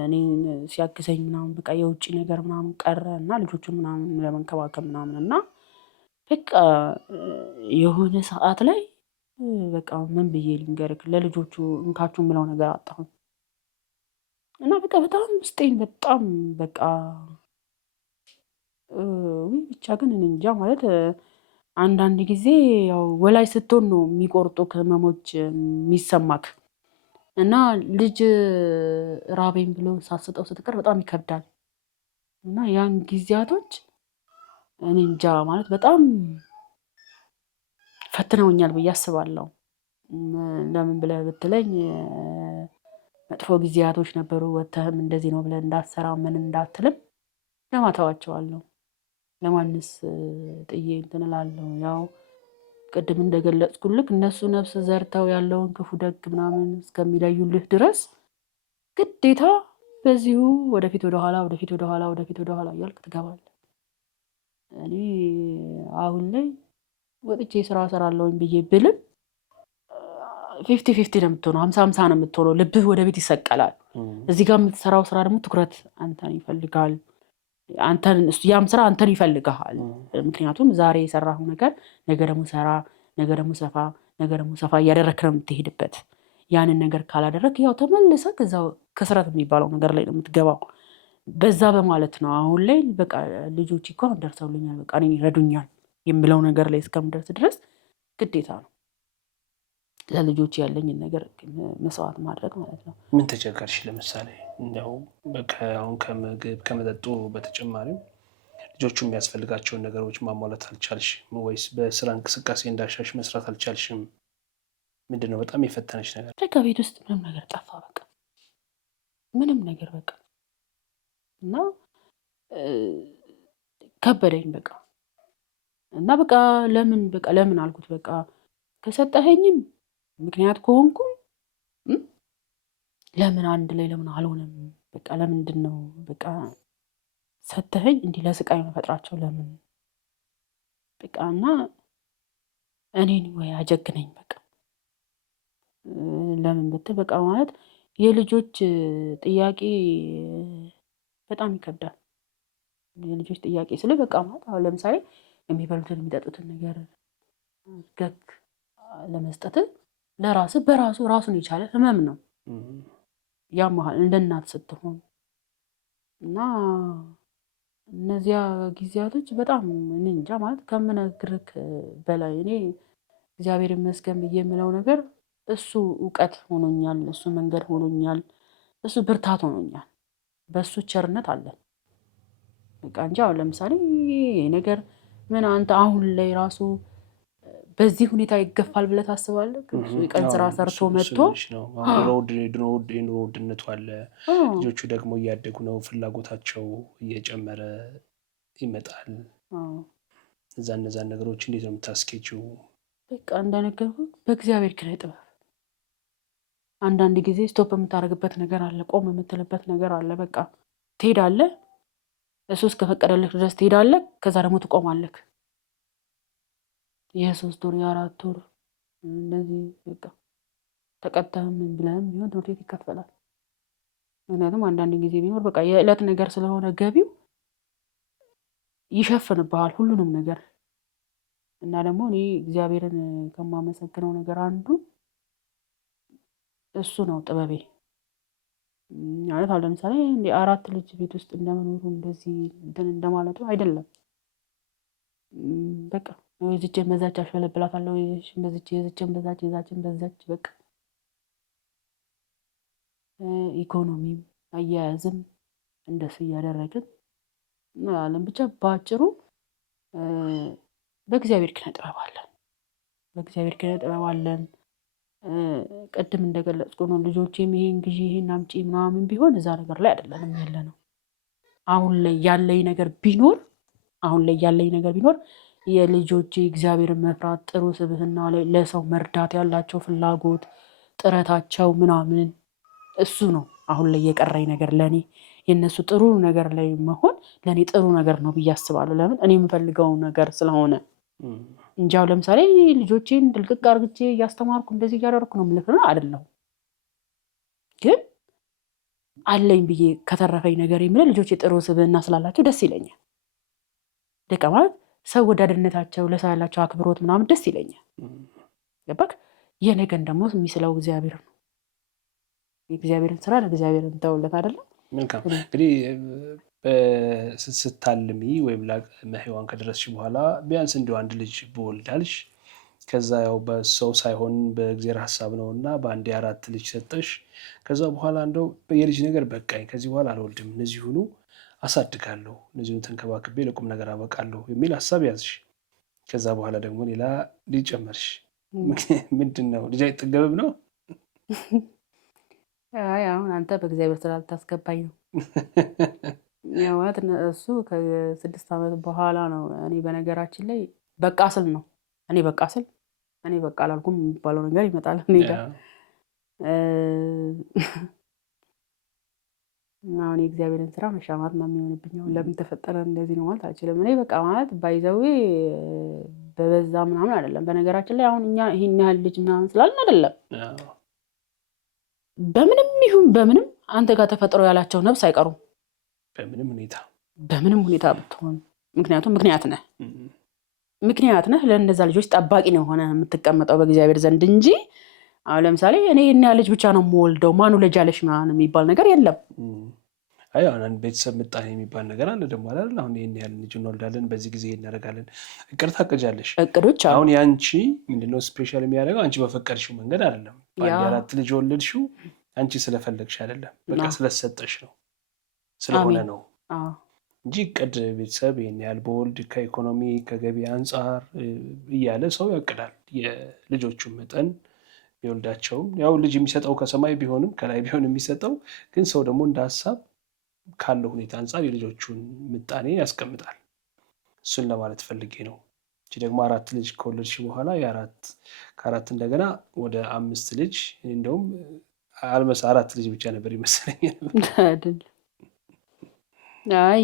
እኔን ሲያግዘኝ ምናምን በቃ የውጭ ነገር ምናምን ቀረ እና ልጆቹን ምናምን ለመንከባከብ ምናምን እና በቃ የሆነ ሰዓት ላይ በቃ ምን ብዬ ልንገርክ ለልጆቹ እንካችሁ የምለው ነገር አጣሁኝ እና በቃ በጣም ውስጤን በጣም በቃ ብቻ ግን እኔ እንጃ ማለት አንዳንድ ጊዜ ያው ወላጅ ስትሆን ነው የሚቆርጡ ህመሞች የሚሰማክ እና ልጅ ራቤን ብሎ ሳስጠው ስትቀር በጣም ይከብዳል እና ያን ጊዜያቶች እኔ እንጃ ማለት በጣም ፈትነውኛል ብዬ አስባለሁ። ለምን ብለህ ብትለኝ መጥፎ ጊዜያቶች ነበሩ። ወተህም እንደዚህ ነው ብለህ እንዳትሰራ ምን እንዳትልም ለማተዋቸዋለሁ። ለማንስ ጥዬ እንትን እላለሁ። ያው ቅድም እንደገለጽኩልክ እነሱ ነፍስ ዘርተው ያለውን ክፉ ደግ ምናምን እስከሚለዩልህ ድረስ ግዴታ በዚሁ ወደፊት ወደኋላ ወደፊት ወደኋላ ወደፊት ወደኋላ እያልክ ትገባለህ። እኔ አሁን ላይ ወጥቼ ስራ እሰራለሁኝ ብዬ ብልም 50-50 ነው የምትሆነው፣ 50-50 ነው የምትሆነው። ልብህ ወደ ቤት ይሰቀላል። እዚህ ጋር የምትሰራው ስራ ደግሞ ትኩረት አንተን ይፈልጋል። ያም ስራ አንተን ይፈልግሃል። ምክንያቱም ዛሬ የሰራኸው ነገር ነገ ደግሞ ሰራ፣ ነገ ደግሞ ሰፋ፣ ነገ ደግሞ ሰፋ እያደረክ ነው የምትሄድበት። ያንን ነገር ካላደረግ ያው ተመልሰህ እዛው ክስረት የሚባለው ነገር ላይ ነው የምትገባው። በዛ በማለት ነው አሁን ላይ በቃ ልጆች እኮ አሁን ደርሰውልኛል፣ በቃ እኔን ይረዱኛል የምለው ነገር ላይ እስከምደርስ ድረስ ግዴታ ነው ለልጆች ያለኝን ነገር መስዋዕት ማድረግ ማለት ነው። ምን ተቸገርሽ? ለምሳሌ እንደው አሁን ከምግብ ከመጠጡ በተጨማሪም ልጆቹ የሚያስፈልጋቸውን ነገሮች ማሟላት አልቻልሽም ወይስ በስራ እንቅስቃሴ እንዳሻሽ መስራት አልቻልሽም? ምንድን ነው በጣም የፈተነች ነገር? በቃ ቤት ውስጥ ምንም ነገር ጠፋ። በቃ ምንም ነገር በቃ እና ከበደኝ በቃ እና በቃ ለምን አልኩት። በቃ ከሰጠኸኝም ምክንያት ከሆንኩ ለምን አንድ ላይ ለምን አልሆነም? በቃ ለምንድን ነው በቃ ሰተኸኝ እንዲህ ለስቃይ መፈጥራቸው ለምን? በቃ እና እኔን ወይ አጀግነኝ በቃ ለምን ብትል በቃ ማለት የልጆች ጥያቄ በጣም ይከብዳል። የልጆች ጥያቄ ስለ በቃ ማለት አሁን ለምሳሌ የሚበሉትን የሚጠጡትን ነገር ገግ ለመስጠት ለራስህ በራሱ ራሱን የቻለ ህመም ነው። ያመሃል እንደ እናት ስትሆን እና እነዚያ ጊዜያቶች በጣም እኔ እንጃ ማለት ከምነግርህ በላይ እኔ እግዚአብሔር ይመስገን ብዬ የምለው ነገር እሱ እውቀት ሆኖኛል፣ እሱ መንገድ ሆኖኛል፣ እሱ ብርታት ሆኖኛል። በእሱ ቸርነት አለን በቃ እንጂ አሁን ለምሳሌ ይሄ ነገር ምን አንተ አሁን ላይ ራሱ በዚህ ሁኔታ ይገፋል ብለህ ታስባለህ? የቀን ስራ ሰርቶ መጥቶ የኑሮ ውድነቱ አለ። ልጆቹ ደግሞ እያደጉ ነው፣ ፍላጎታቸው እየጨመረ ይመጣል። እነዛን ነገሮች እንዴት ነው የምታስኬጂው? በቃ እንደነገርኩህ በእግዚአብሔር ኪነ ጥበብ አንዳንድ ጊዜ ስቶፕ የምታደርግበት ነገር አለ፣ ቆም የምትልበት ነገር አለ። በቃ ትሄዳለህ፣ እሱ እስከፈቀደልህ ድረስ ትሄዳለህ፣ ከዛ ደግሞ ትቆማለህ። የ3 ወር የ4 ወር እንደዚህ በቃ ተቀጥተህም ምን ብለህም ቢሆን ትምህርት ቤት ይከፈላል። ምክንያቱም አንዳንድ ጊዜ ቢኖር በቃ የዕለት ነገር ስለሆነ ገቢው ይሸፍንብሃል ሁሉንም ነገር። እና ደግሞ እኔ እግዚአብሔርን ከማመሰግነው ነገር አንዱ እሱ ነው ጥበቤ። ማለት አሁን ለምሳሌ 4 ልጅ ቤት ውስጥ እንደመኖሩ እንደዚህ እንትን እንደማለቱ አይደለም። በቃ የዚችን በዛች አሽበለብላታለሁ፣ የዚችን በዛች የዛችን በዛች በቃ ኢኮኖሚም አያያዝም እንደሱ እያደረግን አለን። ብቻ በአጭሩ በእግዚአብሔር ኪነ ጥበብ አለን፣ በእግዚአብሔር ኪነ ጥበብ አለን። ቅድም እንደገለጽኩ ነው ልጆቼም ይሄን ግዢ ይሄን አምጪ ምናምን ቢሆን እዛ ነገር ላይ አይደለንም ያለ ነው። አሁን ላይ ያለኝ ነገር ቢኖር የልጆቼ እግዚአብሔርን መፍራት፣ ጥሩ ስብዕና ላይ ለሰው መርዳት ያላቸው ፍላጎት፣ ጥረታቸው ምናምን እሱ ነው አሁን ላይ የቀረኝ ነገር። ለእኔ የእነሱ ጥሩ ነገር ላይ መሆን ለእኔ ጥሩ ነገር ነው ብዬ አስባለሁ። ለምን እኔ የምፈልገው ነገር ስለሆነ እንጂ አሁን ለምሳሌ ልጆቼን ድልቅቅ አርግቼ እያስተማርኩ እንደዚህ እያደረኩ ነው የምልህ አይደለሁም። ግን አለኝ ብዬ ከተረፈኝ ነገር የምልህ ልጆቼ ጥሩ ስብዕና ስላላቸው ደስ ይለኛል። ደቀ ማለት ሰው ወዳድነታቸው፣ ለሰው ያላቸው አክብሮት ምናምን ደስ ይለኛል። ገባክ? የነገን ደግሞ የሚስለው እግዚአብሔር ነው። የእግዚአብሔርን ስራ ለእግዚአብሔር እንተውለት አይደለ? መልካም እንግዲህ ስታልሚ ወይም ለአቅመ ሔዋን ከደረስሽ በኋላ ቢያንስ እንዲሁ አንድ ልጅ በወልዳልሽ ከዛ ያው በሰው ሳይሆን በእግዚአብሔር ሀሳብ ነው እና በአንድ 4 ልጅ ሰጠሽ። ከዛ በኋላ እንደው የልጅ ነገር በቃኝ፣ ከዚህ በኋላ አልወልድም፣ እነዚሁኑ አሳድጋለሁ፣ እነዚሁን ተንከባክቤ ለቁም ነገር አበቃለሁ የሚል ሀሳብ ያዝሽ። ከዛ በኋላ ደግሞ ሌላ ልጅ ጨመርሽ። ምንድን ነው ልጅ አይጠገብም ነው? አሁን አንተ በእግዚአብሔር ስላልታስገባኝ ነው። እሱ ከ6 ዓመት በኋላ ነው። እኔ በነገራችን ላይ በቃ ስል ነው እኔ በቃ አላልኩም የሚባለው ነገር ይመጣል እኔ ጋር። አሁን የእግዚአብሔርን ስራ መሻማት ነው የሚሆንብኝ። ለምን ተፈጠረ እንደዚህ ነው ማለት አልችልም። እኔ በቃ ማለት ባይዘዌ በበዛ ምናምን አይደለም። በነገራችን ላይ አሁን እኛ ይሄን ያህል ልጅ ምናምን ስላልን አይደለም። በምንም ይሁን በምንም አንተ ጋር ተፈጥሮ ያላቸው ነፍስ አይቀሩም በምንም ሁኔታ ብትሆን። ምክንያቱም ምክንያት ነህ ለእነዛ ልጆች ጠባቂ ነው ሆነ የምትቀመጠው በእግዚአብሔር ዘንድ እንጂ አሁን ለምሳሌ እኔ እና ልጅ ብቻ ነው የምወልደው ማኑ ልጃለሽ ምናምን የሚባል ነገር የለም። አሁን ቤተሰብ ምጣኔ የሚባል ነገር አለ ደግሞ አይደል? አሁን ይሄን ያህል ልጅ እንወልዳለን፣ በዚህ ጊዜ እናደርጋለን፣ እቅድ ታቅጃለሽ። እቅዶች አሁን ያንቺ ምንድነው ስፔሻል የሚያደርገው? አንቺ በፈቀድሽው መንገድ አይደለም። በአንድ 4 ልጅ ወለድሽው አንቺ ስለፈለግሽ አይደለም፣ በቃ ስለሰጠሽ ነው ስለሆነ ነው እንጂ እቅድ ቤተሰብ ይሄን ያህል በወልድ ከኢኮኖሚ ከገቢ አንጻር እያለ ሰው ያቅዳል። የልጆቹን መጠን የወልዳቸውም ያው ልጅ የሚሰጠው ከሰማይ ቢሆንም ከላይ ቢሆን የሚሰጠው ግን ሰው ደግሞ እንደ ሀሳብ ካለው ሁኔታ አንጻር የልጆቹን ምጣኔ ያስቀምጣል። እሱን ለማለት ፈልጌ ነው እንጂ ደግሞ 4 ልጅ ከወለድሽ በኋላ ከ4 እንደገና ወደ 5 ልጅ እንደውም 4 ልጅ ብቻ ነበር ይመስለኝ አይደል?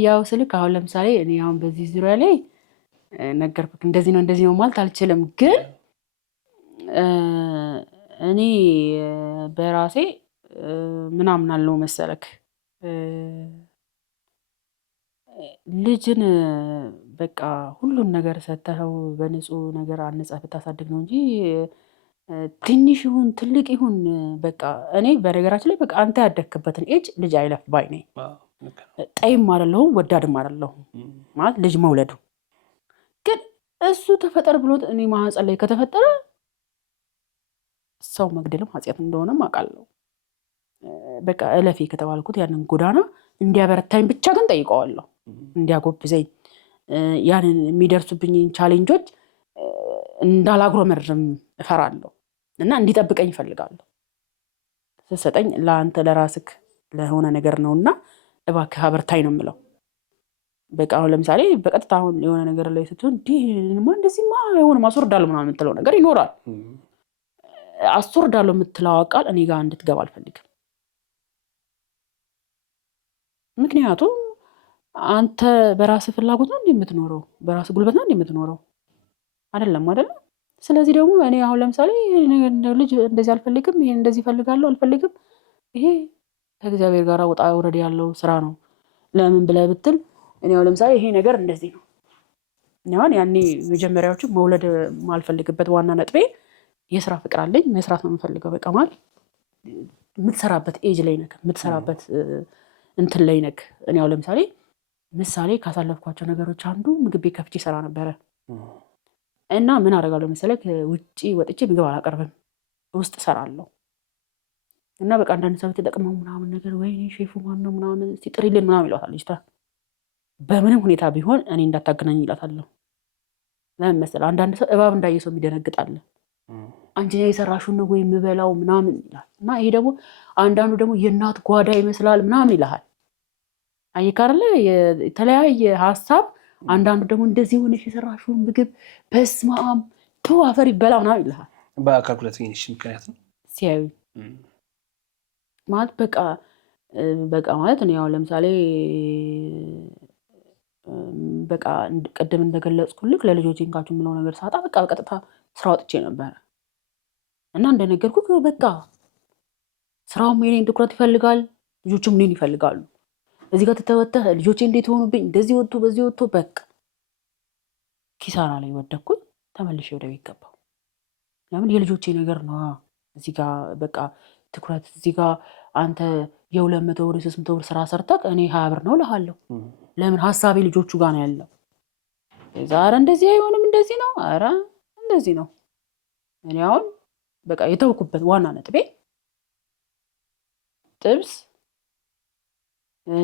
ያው ስልክ አሁን ለምሳሌ እኔ አሁን በዚህ ዙሪያ ላይ ነገርኩት እንደዚህ ነው ማለት አልችልም። ግን እኔ በራሴ ምናምን አለው መሰለክ ልጅን በቃ ሁሉን ነገር ሰተኸው በንጹህ ነገር አንጻፍ ብታሳድግ ነው እንጂ ትንሽ ይሁን ትልቅ ይሁን በቃ እኔ በነገራችን ላይ በቃ አንተ ያደግክበትን ኤጅ ልጅ አይለፍ ባይ ነኝ። ጠይም አይደለሁም ወዳድም አይደለሁም ማለት ልጅ መውለዱ ግን እሱ ተፈጠር ብሎት እኔ ማህፀን ላይ ከተፈጠረ ሰው መግደልም ኃጢአት እንደሆነ አውቃለሁ። በቃ እለፌ ከተባልኩት ያንን ጎዳና እንዲያበረታኝ ብቻ ግን ጠይቀዋለሁ፣ እንዲያጎብዘኝ ያንን የሚደርሱብኝ ቻሌንጆች እንዳላጉረመርም እፈራለሁ እና እንዲጠብቀኝ እፈልጋለሁ። ስትሰጠኝ ለአንተ ለራስክ ለሆነ ነገር ነውና እባክህ አበርታኝ ነው የምለው። በቃ አሁን ለምሳሌ በቀጥታ አሁን የሆነ ነገር ላይ ስትሆን እንደዚህማ አይሆንም አስወርዳለሁ ምናምን የምትለው ነገር ይኖራል። አስወርዳለሁ የምትለው ቃል እኔ ጋር እንድትገባ አልፈልግም። ምክንያቱም አንተ በራስህ ፍላጎት ነው የምትኖረው፣ በራስህ ጉልበት ነው የምትኖረው አይደለም። ስለዚህ ደግሞ እኔ አሁን ለምሳሌ ልጅ እንደዚህ አልፈልግም፣ ይሄን እንደዚህ እፈልጋለሁ አልፈልግም፣ ይሄ ከእግዚአብሔር ጋር ወጣ ወረድ ያለው ስራ ነው። ለምን ብለህ ብትል እኔ አሁን ለምሳሌ ይሄ ነገር እንደዚህ ነው። አሁን ያኔ መጀመሪያዎቹ መውለድ ማልፈልግበት ዋና ነጥቤ የስራ ፍቅር አለኝ፣ መስራት ነው የምፈልገው። በቃ ማለት የምትሰራበት ኤጅ ላይ ነክ የምትሰራበት እንትን ላይ ነክ። እኔ አሁን ለምሳሌ ምሳሌ ካሳለፍኳቸው ነገሮች አንዱ ምግብ ቤት ከፍቼ ሰራ ነበረ እና ምን አደርጋለሁ መሰለህ ውጪ ወጥቼ ምግብ አላቀርብም፣ ውስጥ እሰራለሁ እና በቃ አንዳንድ ሰው ተጠቅመው ምናምን ነገር ወይኔ ሼፉ ማን ነው ምናምን ሲጥሪልን ምናምን ይሏታል ልጅቷ። በምንም ሁኔታ ቢሆን እኔ እንዳታገናኝ ይላታለሁ። ለምን መሰለህ አንዳንድ ሰው እባብ እንዳየ ሰው የሚደነግጣል። አንቺ የሰራሽውን ነው ወይ የምበላው ምናምን ይላል እና ይሄ ደግሞ አንዳንዱ ደግሞ የእናት ጓዳ ይመስላል ምናምን ይልሃል። አየህ አይደለ የተለያየ ሀሳብ። አንዳንዱ ደግሞ እንደዚህ ሆነሽ የሰራሽውን ምግብ በስመ አብ ተው አፈር ይበላ ምናምን ይልሃል። በአካል ሁለተኛሽ ምክንያት ነው ሲያዩ ማለት በቃ ማለት ነው። ያው ለምሳሌ በቃ ቅድም እንደገለጽኩልክ ለልጆቼ እንካችሁ የምለው ነገር ሳጣ በቃ በቀጥታ ስራ ወጥቼ ነበር እና እንደነገርኩህ በቃ ስራውም የኔን ትኩረት ይፈልጋል፣ ልጆቹም እኔን ይፈልጋሉ። እዚህ ጋር ተተወተህ ልጆቼ እንዴት ሆኑብኝ እንደዚህ ወጥቶ በዚህ ወጥቶ በቃ ኪሳራ ላይ ወደኩኝ። ተመልሼ ወደ ቤት ገባሁ። ለምን የልጆቼ ነገር ነው እዚህ ጋር በቃ ትኩረት እዚህ ጋር አንተ የ200 ብር 300 ብር ስራ ሰርተህ እኔ 20 ብር ነው እልሃለሁ። ለምን ሀሳቤ ልጆቹ ጋር ነው ያለው። ዛሬ እንደዚህ አይሆንም እንደዚህ ነው ኧረ እንደዚህ ነው። እኔ አሁን በቃ የተውኩበት ዋና ነጥቤ ጥብስ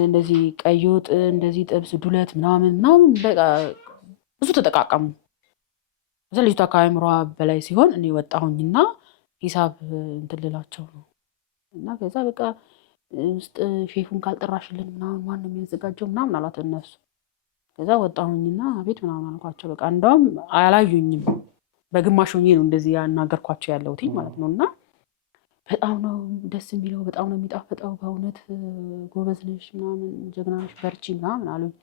እንደዚህ ቀይ ወጥ እንደዚህ ጥብስ ዱለት ምናምን በቃ ብዙ ተጠቃቀሙ። እዛ ልጅቷ ከአእምሯ በላይ ሲሆን እኔ ወጣሁኝና ሂሳብ እንትን ልላቸው ነው እና ከዛ በቃ ውስጥ ሼፉን ካልጠራሽልን ምናምን ማን ነው የሚያዘጋጀው ምናምን አሏት እነሱ። ከዛ ወጣሁኝና ቤት ምናምን አልኳቸው። በቃ እንደውም አላዩኝም በግማሽ ሆኜ ነው እንደዚህ ያናገርኳቸው ያለሁት ማለት ነው። እና በጣም ነው ደስ የሚለው በጣም ነው የሚጣፍጠው በእውነት ጎበዝ ነሽ ምናምን ጀግና ነሽ በርቺ ምናምን አሉኝ።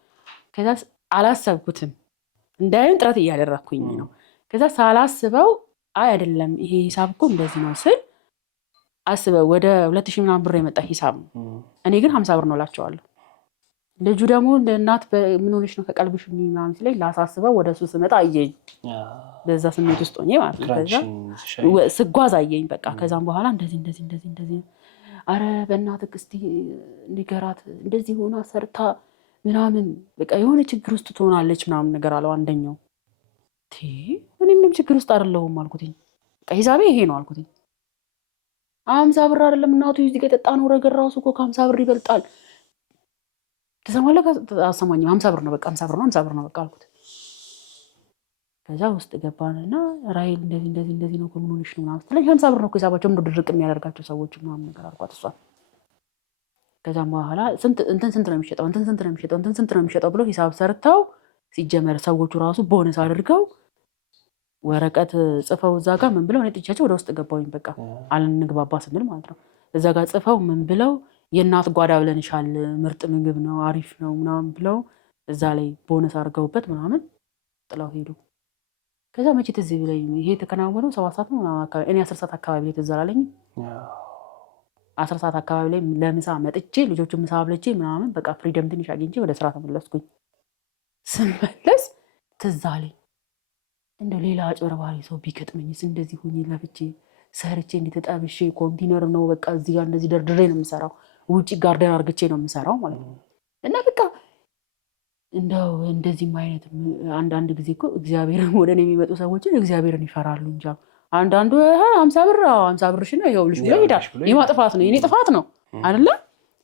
ከዛ አላሰብኩትም እንዳይሆን ጥረት እያደረኩኝ ነው። ከዛ ሳላስበው አይ አይደለም ይሄ ሂሳብ እኮ እንደዚህ ነው ስል አስበው ወደ 2000 ምናምን ብር የመጣ ሂሳብ ነው። እኔ ግን 50 ብር ነው እላቸዋለሁ። ልጁ ደግሞ እንደ እናት ምን ሆነሽ ነው ከቀልብሽ ምናምን ሲለኝ ላሳስበው ወደ እሱ ስመጣ አየኝ። በዛ ስሜት ውስጥ ሆኜ ማለት ነው። ከዛ ስጓዝ አየኝ በቃ። ከዛም በኋላ እንደዚህ አረ በእናትህ እስቲ ንገራት እንደዚህ ሆና ሰርታ ምናምን በቃ የሆነ ችግር ውስጥ ትሆናለች ምናምን ነገር አለው አንደኛው። እኔ ምንም ችግር ውስጥ አይደለሁም አልኩትኝ። በቃ ሂሳቤ ይሄ ነው አልኩትኝ። 50 ብር አይደለም እናቱ እዚህ ጋር የጠጣነው ረገር ራሱ እኮ ከ50 ብር ይበልጣል። ተሰማለህ? አሰማኝም 50 ብር ነው በቃ 50 ብር ነው በቃ አልኩት። ከዛ ውስጥ ገባንና ራይል እንደዚህ ነው ከምን ሆነሽ ነው ምናምን ስትለኝ 50 ብር ነው እኮ ሂሳባቸው ምንድን ድርቅ የሚያደርጋቸው ሰዎች ምናምን ነገር አልኳት እሷ። ከዛም በኋላ ስንት ነው የሚሸጠው ብሎ ሂሳብ ሰርተው ሲጀመር ሰዎቹ ራሱ ቦነስ አድርገው ወረቀት ጽፈው እዛ ጋር ምን ብለው እኔ ጥቻቸው ወደ ውስጥ ገባሁኝ። በቃ አልንግባባ ስንል ማለት ነው። እዛ ጋር ጽፈው ምን ብለው የእናት ጓዳ ብለንሻል ምርጥ ምግብ ነው አሪፍ ነው ምናምን ብለው እዛ ላይ ቦነስ አድርገውበት ምናምን ጥለው ሄዱ። ከዛ መቼ ትዝ ብለኝ ይሄ የተከናወነው 7 ሰዓት ነው አካባቢ እኔ 10 ሰዓት አካባቢ ላይ ትዝ አላለኝ። 10 ሰዓት አካባቢ ላይ ለምሳ መጥቼ ልጆቹን ምሳ አብልቼ ምናምን በቃ ፍሪደም ትንሽ አግኝቼ ወደ ስራ ተመለስኩኝ። ስመለስ ትዝ አለኝ እንደው ሌላ አጭበርባሪ ሰው ቢገጥመኝስ እንደዚህ ሆኜ ለፍቼ ሰርቼ እንድትጠብሼ ኮንቲነር ነው በቃ እዚህ ጋር እንደዚህ ደርድሬ ነው የምሰራው ውጪ ጋርደን አርግቼ ነው የምሰራው ማለት ነው። እና በቃ እንደው እንደዚህም አይነት አንዳንድ ጊዜ እኮ እግዚአብሔርን ወደ እኔ የሚመጡ ሰዎችን እግዚአብሔርን ይፈራሉ እንጂ አንዳንዱ 50 ብር ነው ይኸውልሽ ብሎ ይሄዳል። የማጥፋት ነው የኔ ጥፋት ነው አይደለ?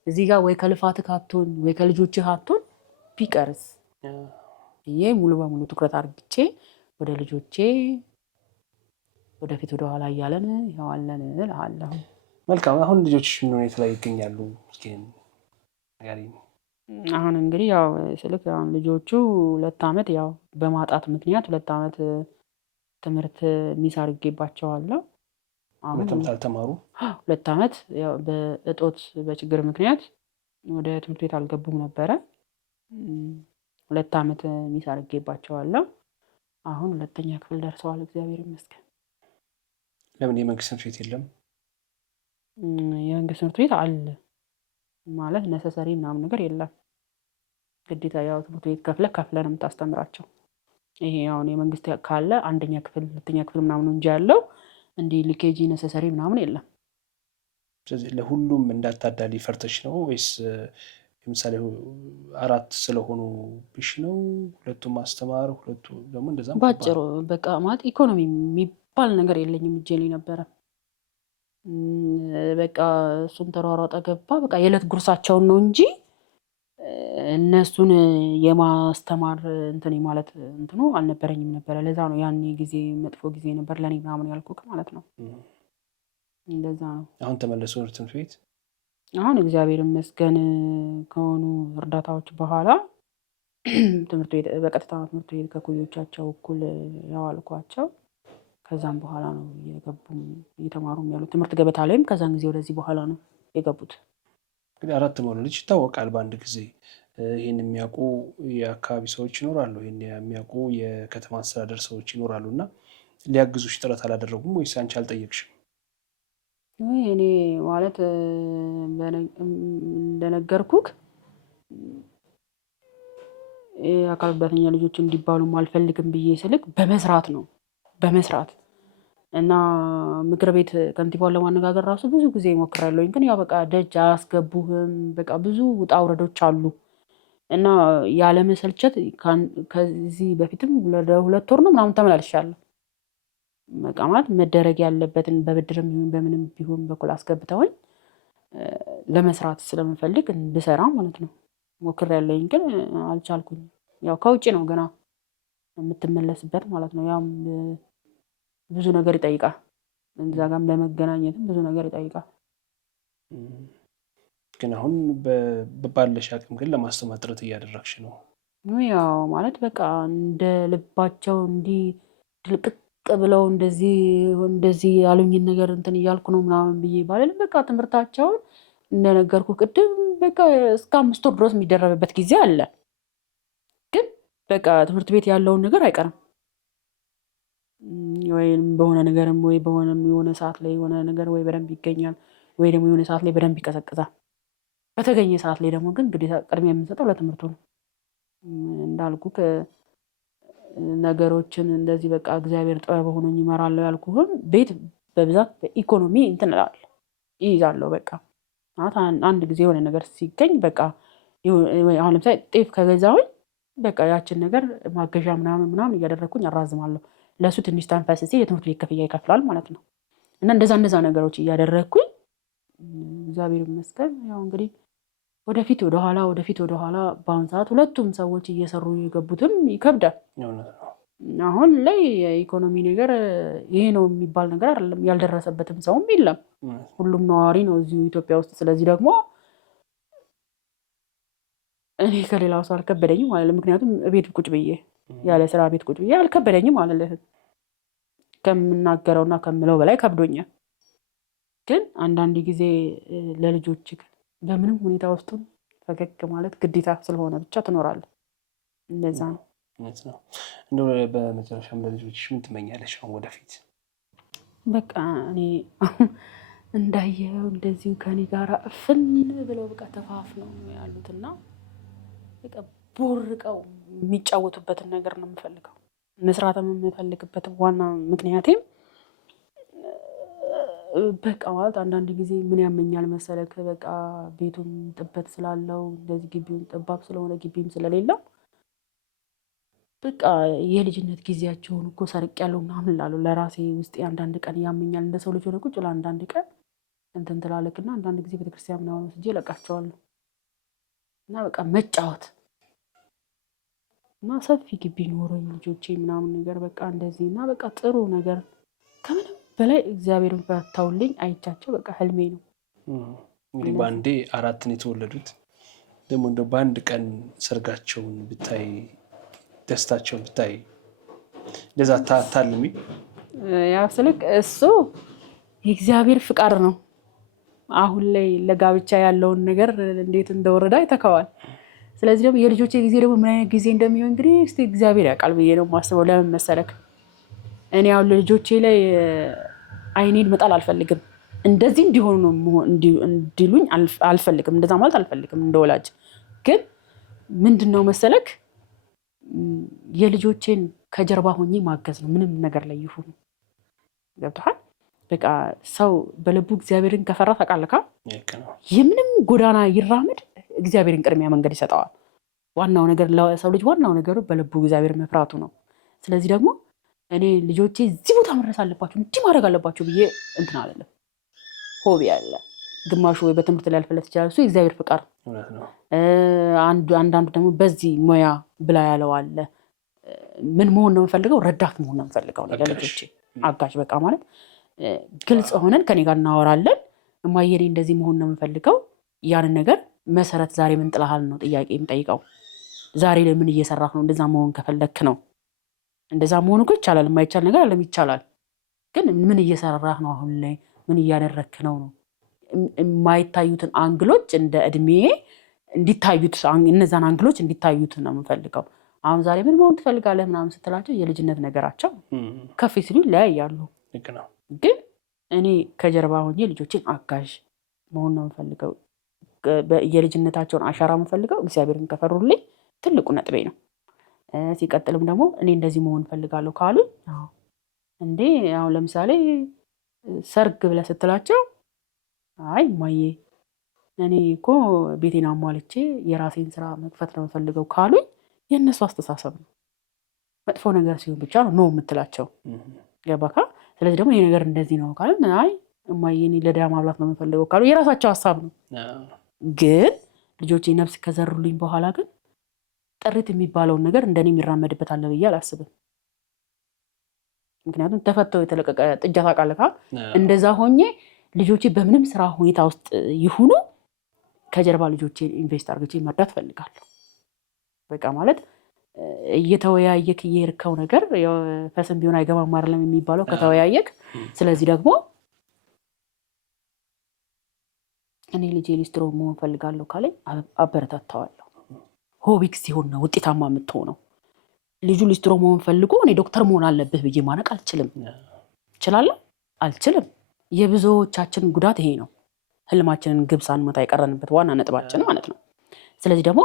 እዚህ ጋር ወይ ከልፋትህ አትሆን ወይ ከልጆችህ አትሆን ቢቀርስ ይሄ ሙሉ በሙሉ ትኩረት አርግቼ ወደ ልጆቼ ወደፊት ወደ ኋላ እያለን ያዋለን እልሃለሁ። መልካም። አሁን ልጆችሽ ምን ሁኔታ ላይ ይገኛሉ? አሁን እንግዲህ ያው ስልክ አሁን ልጆቹ 2 ዓመት ያው በማጣት ምክንያት 2 ዓመት ትምህርት ሚስ አድርጌባቸዋለሁ። አሁን አልተማሩ 2 ዓመት ያው በእጦት በችግር ምክንያት ወደ ትምህርት ቤት አልገቡም ነበረ። 2 ዓመት ሚስ አድርጌባቸዋለሁ። አሁን 2ኛ ክፍል ደርሰዋል እግዚአብሔር ይመስገን። ለምን የመንግስት ትምህርት ቤት የለም? የመንግስት ትምህርት ቤት አለ ማለት ነሰሰሪ ምናምን ነገር የለም። ግዴታ ያው ትምህርት ቤት ከፍለህ ነው የምታስተምራቸው። ይሄ አሁን የመንግስት ካለ 1ኛ ክፍል 2ኛ ክፍል ምናምን እንጂ ያለው እንዲህ ሊኬጂ ነሰሰሪ ምናምን የለም። ስለዚህ ለሁሉም እንዳታዳሊ ፈርተሽ ነው ወይስ ለምሳሌ 4 ስለሆኑ ብሽ ነው ሁለቱም ማስተማር ሁለቱ ደግሞ እንደዛ ባጭሩ በቃ ማለት ኢኮኖሚ የሚባል ነገር የለኝም እጄ ላይ ነበረ። በቃ እሱም ተሯሯጠ ገባ በቃ የዕለት ጉርሳቸውን ነው እንጂ እነሱን የማስተማር እንትን ማለት እንትኑ አልነበረኝም ነበረ። ለዛ ነው ያኔ ጊዜ መጥፎ ጊዜ ነበር ለኔ ምናምን ያልኩት ማለት ነው። እንደዛ ነው። አሁን ተመለሱ ወደ ትምህርት ቤት? አሁን እግዚአብሔር ይመስገን ከሆኑ እርዳታዎች በኋላ ትምህርት ቤት በቀጥታ ትምህርት ቤት ከኩዮቻቸው እኩል ያዋልኳቸው። ከዛም በኋላ ነው የገቡም እየተማሩም ያሉት ትምህርት ገበታ ላይም ከዛን ጊዜ ወደዚህ በኋላ ነው የገቡት። እንግዲህ 4 መውለድ ይታወቃል በአንድ ጊዜ። ይህን የሚያውቁ የአካባቢ ሰዎች ይኖራሉ፣ ይህን የሚያውቁ የከተማ አስተዳደር ሰዎች ይኖራሉ እና ሊያግዙሽ ጥረት አላደረጉም ወይስ አንቺ አልጠየቅሽም? እኔ ማለት እንደነገርኩክ የአካል ጉዳተኛ ልጆች እንዲባሉም አልፈልግም ብዬ ስልክ በመስራት ነው በመስራት እና ምክር ቤት ከንቲባውን ለማነጋገር ራሱ ብዙ ጊዜ ሞክራለሁኝ። ግን ያው በቃ ደጅ አያስገቡህም። በቃ ብዙ ውጣ ውረዶች አሉ እና ያለመሰልቸት ከዚህ በፊትም ለ2 ወር ነው ምናምን ተመላልሻለሁ። በቃ ማለት መደረግ ያለበትን በብድርም ይሁን በምንም ቢሆን በኩል አስገብተውኝ ለመስራት ስለምፈልግ እንድሰራ ማለት ነው ሞክሬያለሁኝ። ግን አልቻልኩኝ። ያው ከውጭ ነው ገና የምትመለስበት ማለት ነው። ያም ብዙ ነገር ይጠይቃል። እዛ ጋርም ለመገናኘትም ብዙ ነገር ይጠይቃል። ግን አሁን ባለሽ አቅም ግን ለማስተማር ጥረት እያደረግሽ ነው? ያው ማለት በቃ እንደ ልባቸው እንዲህ ድልቅቅ ብለው እንደዚህ ያሉኝን ነገር እንትን እያልኩ ነው ምናምን ብዬ ባልልም በቃ ትምህርታቸውን እንደነገርኩ ቅድም በቃ እስከ 5 ወር ድረስ የሚደረብበት ጊዜ አለ። ግን በቃ ትምህርት ቤት ያለውን ነገር አይቀርም ወይም በሆነ ነገርም ወይ በሆነም የሆነ ሰዓት ላይ የሆነ ነገር ወይ በደንብ ይገኛል ወይ ደግሞ የሆነ ሰዓት ላይ በደንብ ይቀዘቅዛል። በተገኘ ሰዓት ላይ ደግሞ ግን ግዴታ ቅድሚያ የምንሰጠው ለትምህርቱ ነው። እንዳልኩ ነገሮችን እንደዚህ በቃ እግዚአብሔር ጥበብ ሆኖኝ ይመራለሁ ያልኩህም ቤት በብዛት በኢኮኖሚ እንትን እላለሁ ይይዛለሁ። በቃ አንድ ጊዜ የሆነ ነገር ሲገኝ በቃ አሁን ለምሳሌ ጤፍ ከገዛሁኝ በቃ ያችን ነገር ማገዣ ምናምን እያደረግኩኝ አራዝማለሁ። ለሱ ትንሽ ተንፈስ ሲል የትምህርት ቤት ክፍያ ይከፍላል ማለት ነው። እና እንደዛ ነገሮች እያደረግኩኝ እግዚአብሔር ይመስገን ያው እንግዲህ ወደፊት ወደኋላ በአሁን ሰዓት ሁለቱም ሰዎች እየሰሩ የገቡትም ይከብዳል። አሁን ላይ የኢኮኖሚ ነገር ይሄ ነው የሚባል ነገር አይደለም። ያልደረሰበትም ሰውም የለም። ሁሉም ነዋሪ ነው እዚሁ ኢትዮጵያ ውስጥ። ስለዚህ ደግሞ እኔ ከሌላው ሰው አልከበደኝም ማለት ነው። ምክንያቱም ቤት ቁጭ ብዬ ያለ ስራ ቤት ቁጭ ብዬ አልከበደኝም ማለት ከምናገረውና ከምለው በላይ ከብዶኛል። ግን አንዳንድ ጊዜ ለልጆች በምንም ሁኔታ ውስጥ ፈገግ ማለት ግዴታ ስለሆነ ብቻ ትኖራለህ። እንደዛ ነው። እንደው በመጨረሻም ለልጆችሽ ምን ትመኛለሽ አሁን ወደፊት? በቃ እኔ እንዳየው እንደዚሁ ከኔ ጋር እፍን ብለው በቃ ተፋፍነው ያሉትና በቃ ቦርቀው የሚጫወቱበትን ነገር ነው የምፈልገው። መስራትም የምፈልግበት ዋና ምክንያቴም በቃ ማለት አንዳንድ ጊዜ ምን ያመኛል መሰለክ፣ በቃ ቤቱም ጥበት ስላለው እንደዚህ ግቢውን ጠባብ ስለሆነ ግቢም ስለሌለው በቃ የልጅነት ጊዜያቸውን እኮ ሰርቄያለሁ ምናምን እላለሁ ለራሴ ውስጤ። አንዳንድ ቀን ያመኛል። እንደ ሰው ልጅ ሆነ ቁጭ ለአንዳንድ ቀን እንትን ትላለክና አንዳንድ ጊዜ ቤተክርስቲያን ምናምን ወስጄ እለቃቸዋለሁ እና በቃ መጫወት እና ሰፊ ግቢ ኖሮኝ ልጆቼ ምናምን ነገር በቃ እንደዚህ እና በቃ ጥሩ ነገር ከምንም በላይ እግዚአብሔርን ፈታውልኝ አይቻቸው በቃ ህልሜ ነው። እንግዲህ በአንዴ 4 የተወለዱት ደግሞ እንደው በአንድ ቀን ሰርጋቸውን ብታይ ደስታቸውን ብታይ እንደዛ ታልሚ? ያው ስልክ እሱ የእግዚአብሔር ፍቃድ ነው። አሁን ላይ ለጋብቻ ያለውን ነገር እንዴት እንደወረዳ ይተካዋል። ስለዚህ ደግሞ የልጆቼ ጊዜ ደግሞ ምን አይነት ጊዜ እንደሚሆን እንግዲህ እስቲ እግዚአብሔር ያውቃል ብዬ ነው የማስበው። ለምን መሰለክ እኔ አሁን ለልጆቼ ላይ አይኔን መጣል አልፈልግም። እንደዚህ እንዲሆኑ ነው እንዲሉኝ አልፈልግም። እንደዛ ማለት አልፈልግም እንደወላጅ። ግን ምንድነው መሰለክ የልጆቼን ከጀርባ ሆኜ ማገዝ ነው። ምንም ነገር ላይ ይሁኑ ገብቶሃል? በቃ ሰው በልቡ እግዚአብሔርን ከፈራ ታውቃለህ፣ የምንም ጎዳና ይራመድ እግዚአብሔርን ቅድሚያ መንገድ ይሰጠዋል። ዋናው ነገር ለሰው ልጅ ዋናው ነገሩ በልቡ እግዚአብሔር መፍራቱ ነው። ስለዚህ ደግሞ እኔ ልጆቼ እዚህ ቦታ መድረስ አለባቸው እንዲህ ማድረግ አለባቸው ብዬ እንትን አይደለም። ሆቢ አለ። ግማሹ ወይ በትምህርት ላይ ያልፈለት ይችላል። እሱ የእግዚአብሔር ፍቃድ ነው። አንዳንዱ ደግሞ በዚህ ሙያ ብላ ያለው አለ። ምን መሆን ነው የምፈልገው? ረዳት መሆን ነው የምፈልገው ለልጆቼ አጋዥ። በቃ ማለት ግልጽ ሆነን ከኔ ጋር እናወራለን። እማዬ እኔ እንደዚህ መሆን ነው የምፈልገው። ያንን ነገር መሰረት ዛሬ ምን ጥለሃል ነው ጥያቄ የምጠይቀው። ዛሬ ላይ ምን እየሰራህ ነው? እንደዛ መሆን ከፈለክ ነው። እንደዛ መሆኑ እኮ ይቻላል። የማይቻል ነገር አለም፣ ይቻላል። ግን ምን እየሰራህ ነው? አሁን ላይ ምን እያደረክ ነው? የማይታዩትን አንግሎች እንደ እድሜ እንዲታዩት እነዛን አንግሎች እንዲታዩት ነው የምፈልገው። አሁን ዛሬ ምን መሆን ትፈልጋለህ ምናምን ስትላቸው የልጅነት ነገራቸው ከፍ ሲሉ ይለያያሉ። ግን እኔ ከጀርባ ሆኜ ልጆችን አጋዥ መሆን ነው የምፈልገው። የልጅነታቸውን አሻራ የምፈልገው እግዚአብሔርን ከፈሩልኝ ትልቁ ነጥቤ ነው። ሲቀጥልም ደግሞ እኔ እንደዚህ መሆን ፈልጋለሁ ካሉ እንዴ አሁን ለምሳሌ ሰርግ ብለህ ስትላቸው አይ ማዬ እኔ እኮ ቤቴን አሟልቼ የራሴን ስራ መክፈት ነው የምፈልገው ካሉኝ የእነሱ አስተሳሰብ ነው። መጥፎ ነገር ሲሆን ብቻ ነው የምትላቸው። ገባካ? ስለዚህ ደግሞ ይሄ ነገር እንደዚህ ነው ካሉ አይ እማዬ እኔ ለድሃ ማብላት ነው የምፈልገው ካሉ የራሳቸው ሀሳብ ነው። ግን ልጆቼ ነፍስ ከዘሩልኝ በኋላ ግን ጥሪት የሚባለውን ነገር እንደኔ የሚራመድበት አለ ብዬ አላስብም። ምክንያቱም ተፈተው የተለቀቀ ጥጃ ታውቃለህ። እንደዛ ሆኜ ልጆቼ በምንም ስራ ሁኔታ ውስጥ ይሁኑ ከጀርባ ልጆቼ ኢንቨስት አድርጌ መርዳት ፈልጋለሁ። በቃ ማለት እየተወያየክ እየሄድከው ነገር ፈስም ቢሆን አይገባም አይደለም የሚባለው ከተወያየክ። ስለዚህ ደግሞ እኔ ልጄ ሊስትሮ መሆን ፈልጋለሁ ካለኝ አበረታታዋለሁ። ሆቢክ ሲሆን ነው ውጤታማ የምትሆነው። ልጁ ሊስትሮ መሆን ፈልጎ እኔ ዶክተር መሆን አለብህ ብዬ ማነቅ አልችልም። እችላለሁ? አልችልም። የብዙዎቻችን ጉዳት ይሄ ነው። ህልማችንን ግብ ሳንመታ የቀረንበት ዋና ነጥባችን ማለት ነው። ስለዚህ ደግሞ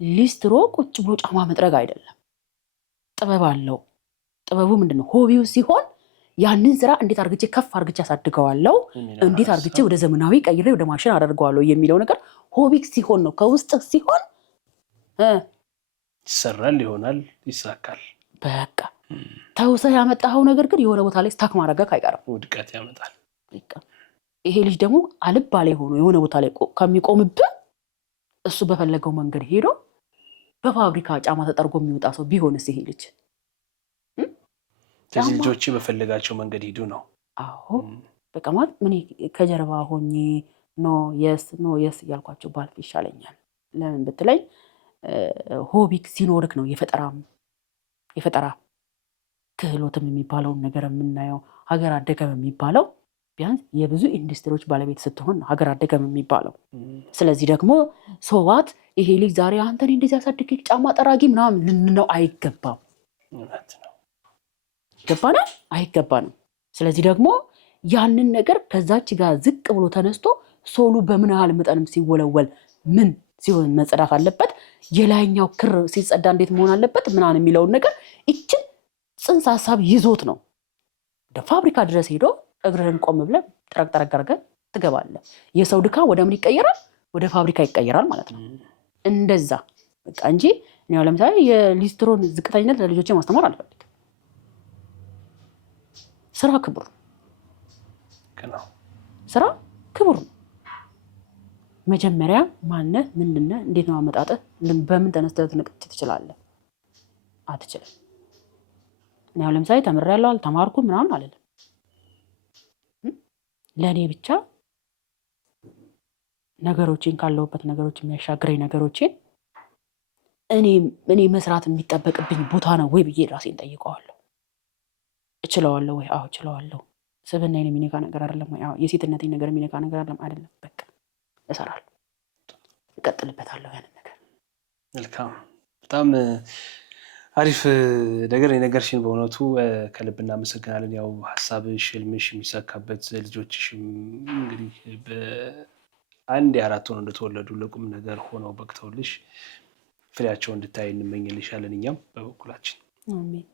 ሊስትሮ ቁጭ ብሎ ጫማ መጥረግ አይደለም፣ ጥበብ አለው። ጥበቡ ምንድነው? ሆቢው ሲሆን ያንን ስራ እንዴት አርግቼ ከፍ አርግቼ አሳድገዋለሁ፣ እንዴት አርግቼ ወደ ዘመናዊ ቀይሬ ወደ ማሽን አደርገዋለሁ የሚለው ነገር ሆቢክ ሲሆን ነው። ከውስጥ ሲሆን ይሰራል፣ ይሆናል፣ ይሳካል። በቃ ተውሰህ ያመጣኸው ነገር ግን የሆነ ቦታ ላይ ስታክ ማድረግህ አይቀርም፣ ውድቀት ያመጣል። ይሄ ልጅ ደግሞ አልባሌ ሆኖ የሆነ ቦታ ላይ ከሚቆምብህ እሱ በፈለገው መንገድ ሄዶ በፋብሪካ ጫማ ተጠርጎ የሚወጣ ሰው ቢሆንስ ይሄ ልጅ? ስለዚህ ልጆቼ በፈለጋቸው መንገድ ሂዱ ነው። አዎ በቃ ማለት ምን ከጀርባ ሆኜ ኖ የስ እያልኳቸው ባልፍ ይሻለኛል። ለምን ብትለኝ ሆቢክ ሲኖርክ ነው የፈጠራ ክህሎትም የሚባለውን ነገር የምናየው። ሀገር አደገም የሚባለው ቢያንስ የብዙ ኢንዱስትሪዎች ባለቤት ስትሆን ሀገር አደገም የሚባለው። ስለዚህ ደግሞ ሶዋት ይሄ ልጅ ዛሬ አንተን እንደዚህ ያሳድግ ጫማ ጠራጊ ምናምን ልንለው አይገባም። ገባና አይገባንም። ስለዚህ ደግሞ ያንን ነገር ከዛች ጋር ዝቅ ብሎ ተነስቶ ሶሉ በምን ያህል መጠንም ሲወለወል ምን ሲሆን መጸዳት አለበት፣ የላይኛው ክር ሲጸዳ እንዴት መሆን አለበት ምናምን የሚለውን ነገር እቺን ጽንሰ ሐሳብ ይዞት ነው ወደ ፋብሪካ ድረስ ሄዶ እግርህን ቆም ብለህ ጠረቅ አድርገህ ትገባለህ። የሰው ድካም ወደ ምን ይቀየራል? ወደ ፋብሪካ ይቀየራል ማለት ነው። እንደዛ በቃ እንጂ እኔ ለምሳሌ የሊስትሮን ዝቅተኝነት ለልጆቼ ማስተማር አልፈልግም። ስራ ክቡር ነው። ስራ ክቡር ነው። መጀመሪያ ማነህ፣ ምንድነህ፣ እንዴት ነው አመጣጥህ፣ በምን ተነስተህ ልትነቅጭ ትችላለህ? አትችልም። እኔ ለምሳሌ ተምሬያለሁ አልተማርኩም ምናምን አልልም። ለእኔ ብቻ ነገሮችን ካለሁበት ነገሮች የሚያሻግረኝ ነገሮችን እኔ መስራት የሚጠበቅብኝ ቦታ ነው ወይ ብዬ ራሴን ጠይቀዋለሁ። እችለዋለሁ ወይ? አዎ እችለዋለሁ። ስብዕናዬን የሚነካ ነገር አይደለም ወይ? አዎ። የሴትነቴን ነገር የሚነካ ነገር አይደለም። በቃ እሰራለሁ፣ እቀጥልበታለሁ ያንን ነገር። መልካም፣ በጣም አሪፍ ነገር የነገርሽን በእውነቱ ከልብ እናመሰግናለን። ያው ሀሳብሽ፣ ህልምሽ የሚሳካበት ልጆችሽም እንግዲህ በአንድ የአራት ሆነው እንደተወለዱ ለቁም ነገር ሆነው በቅተውልሽ ፍሬያቸው እንድታይ እንመኝልሻለን እኛም በበኩላችን። አሜን።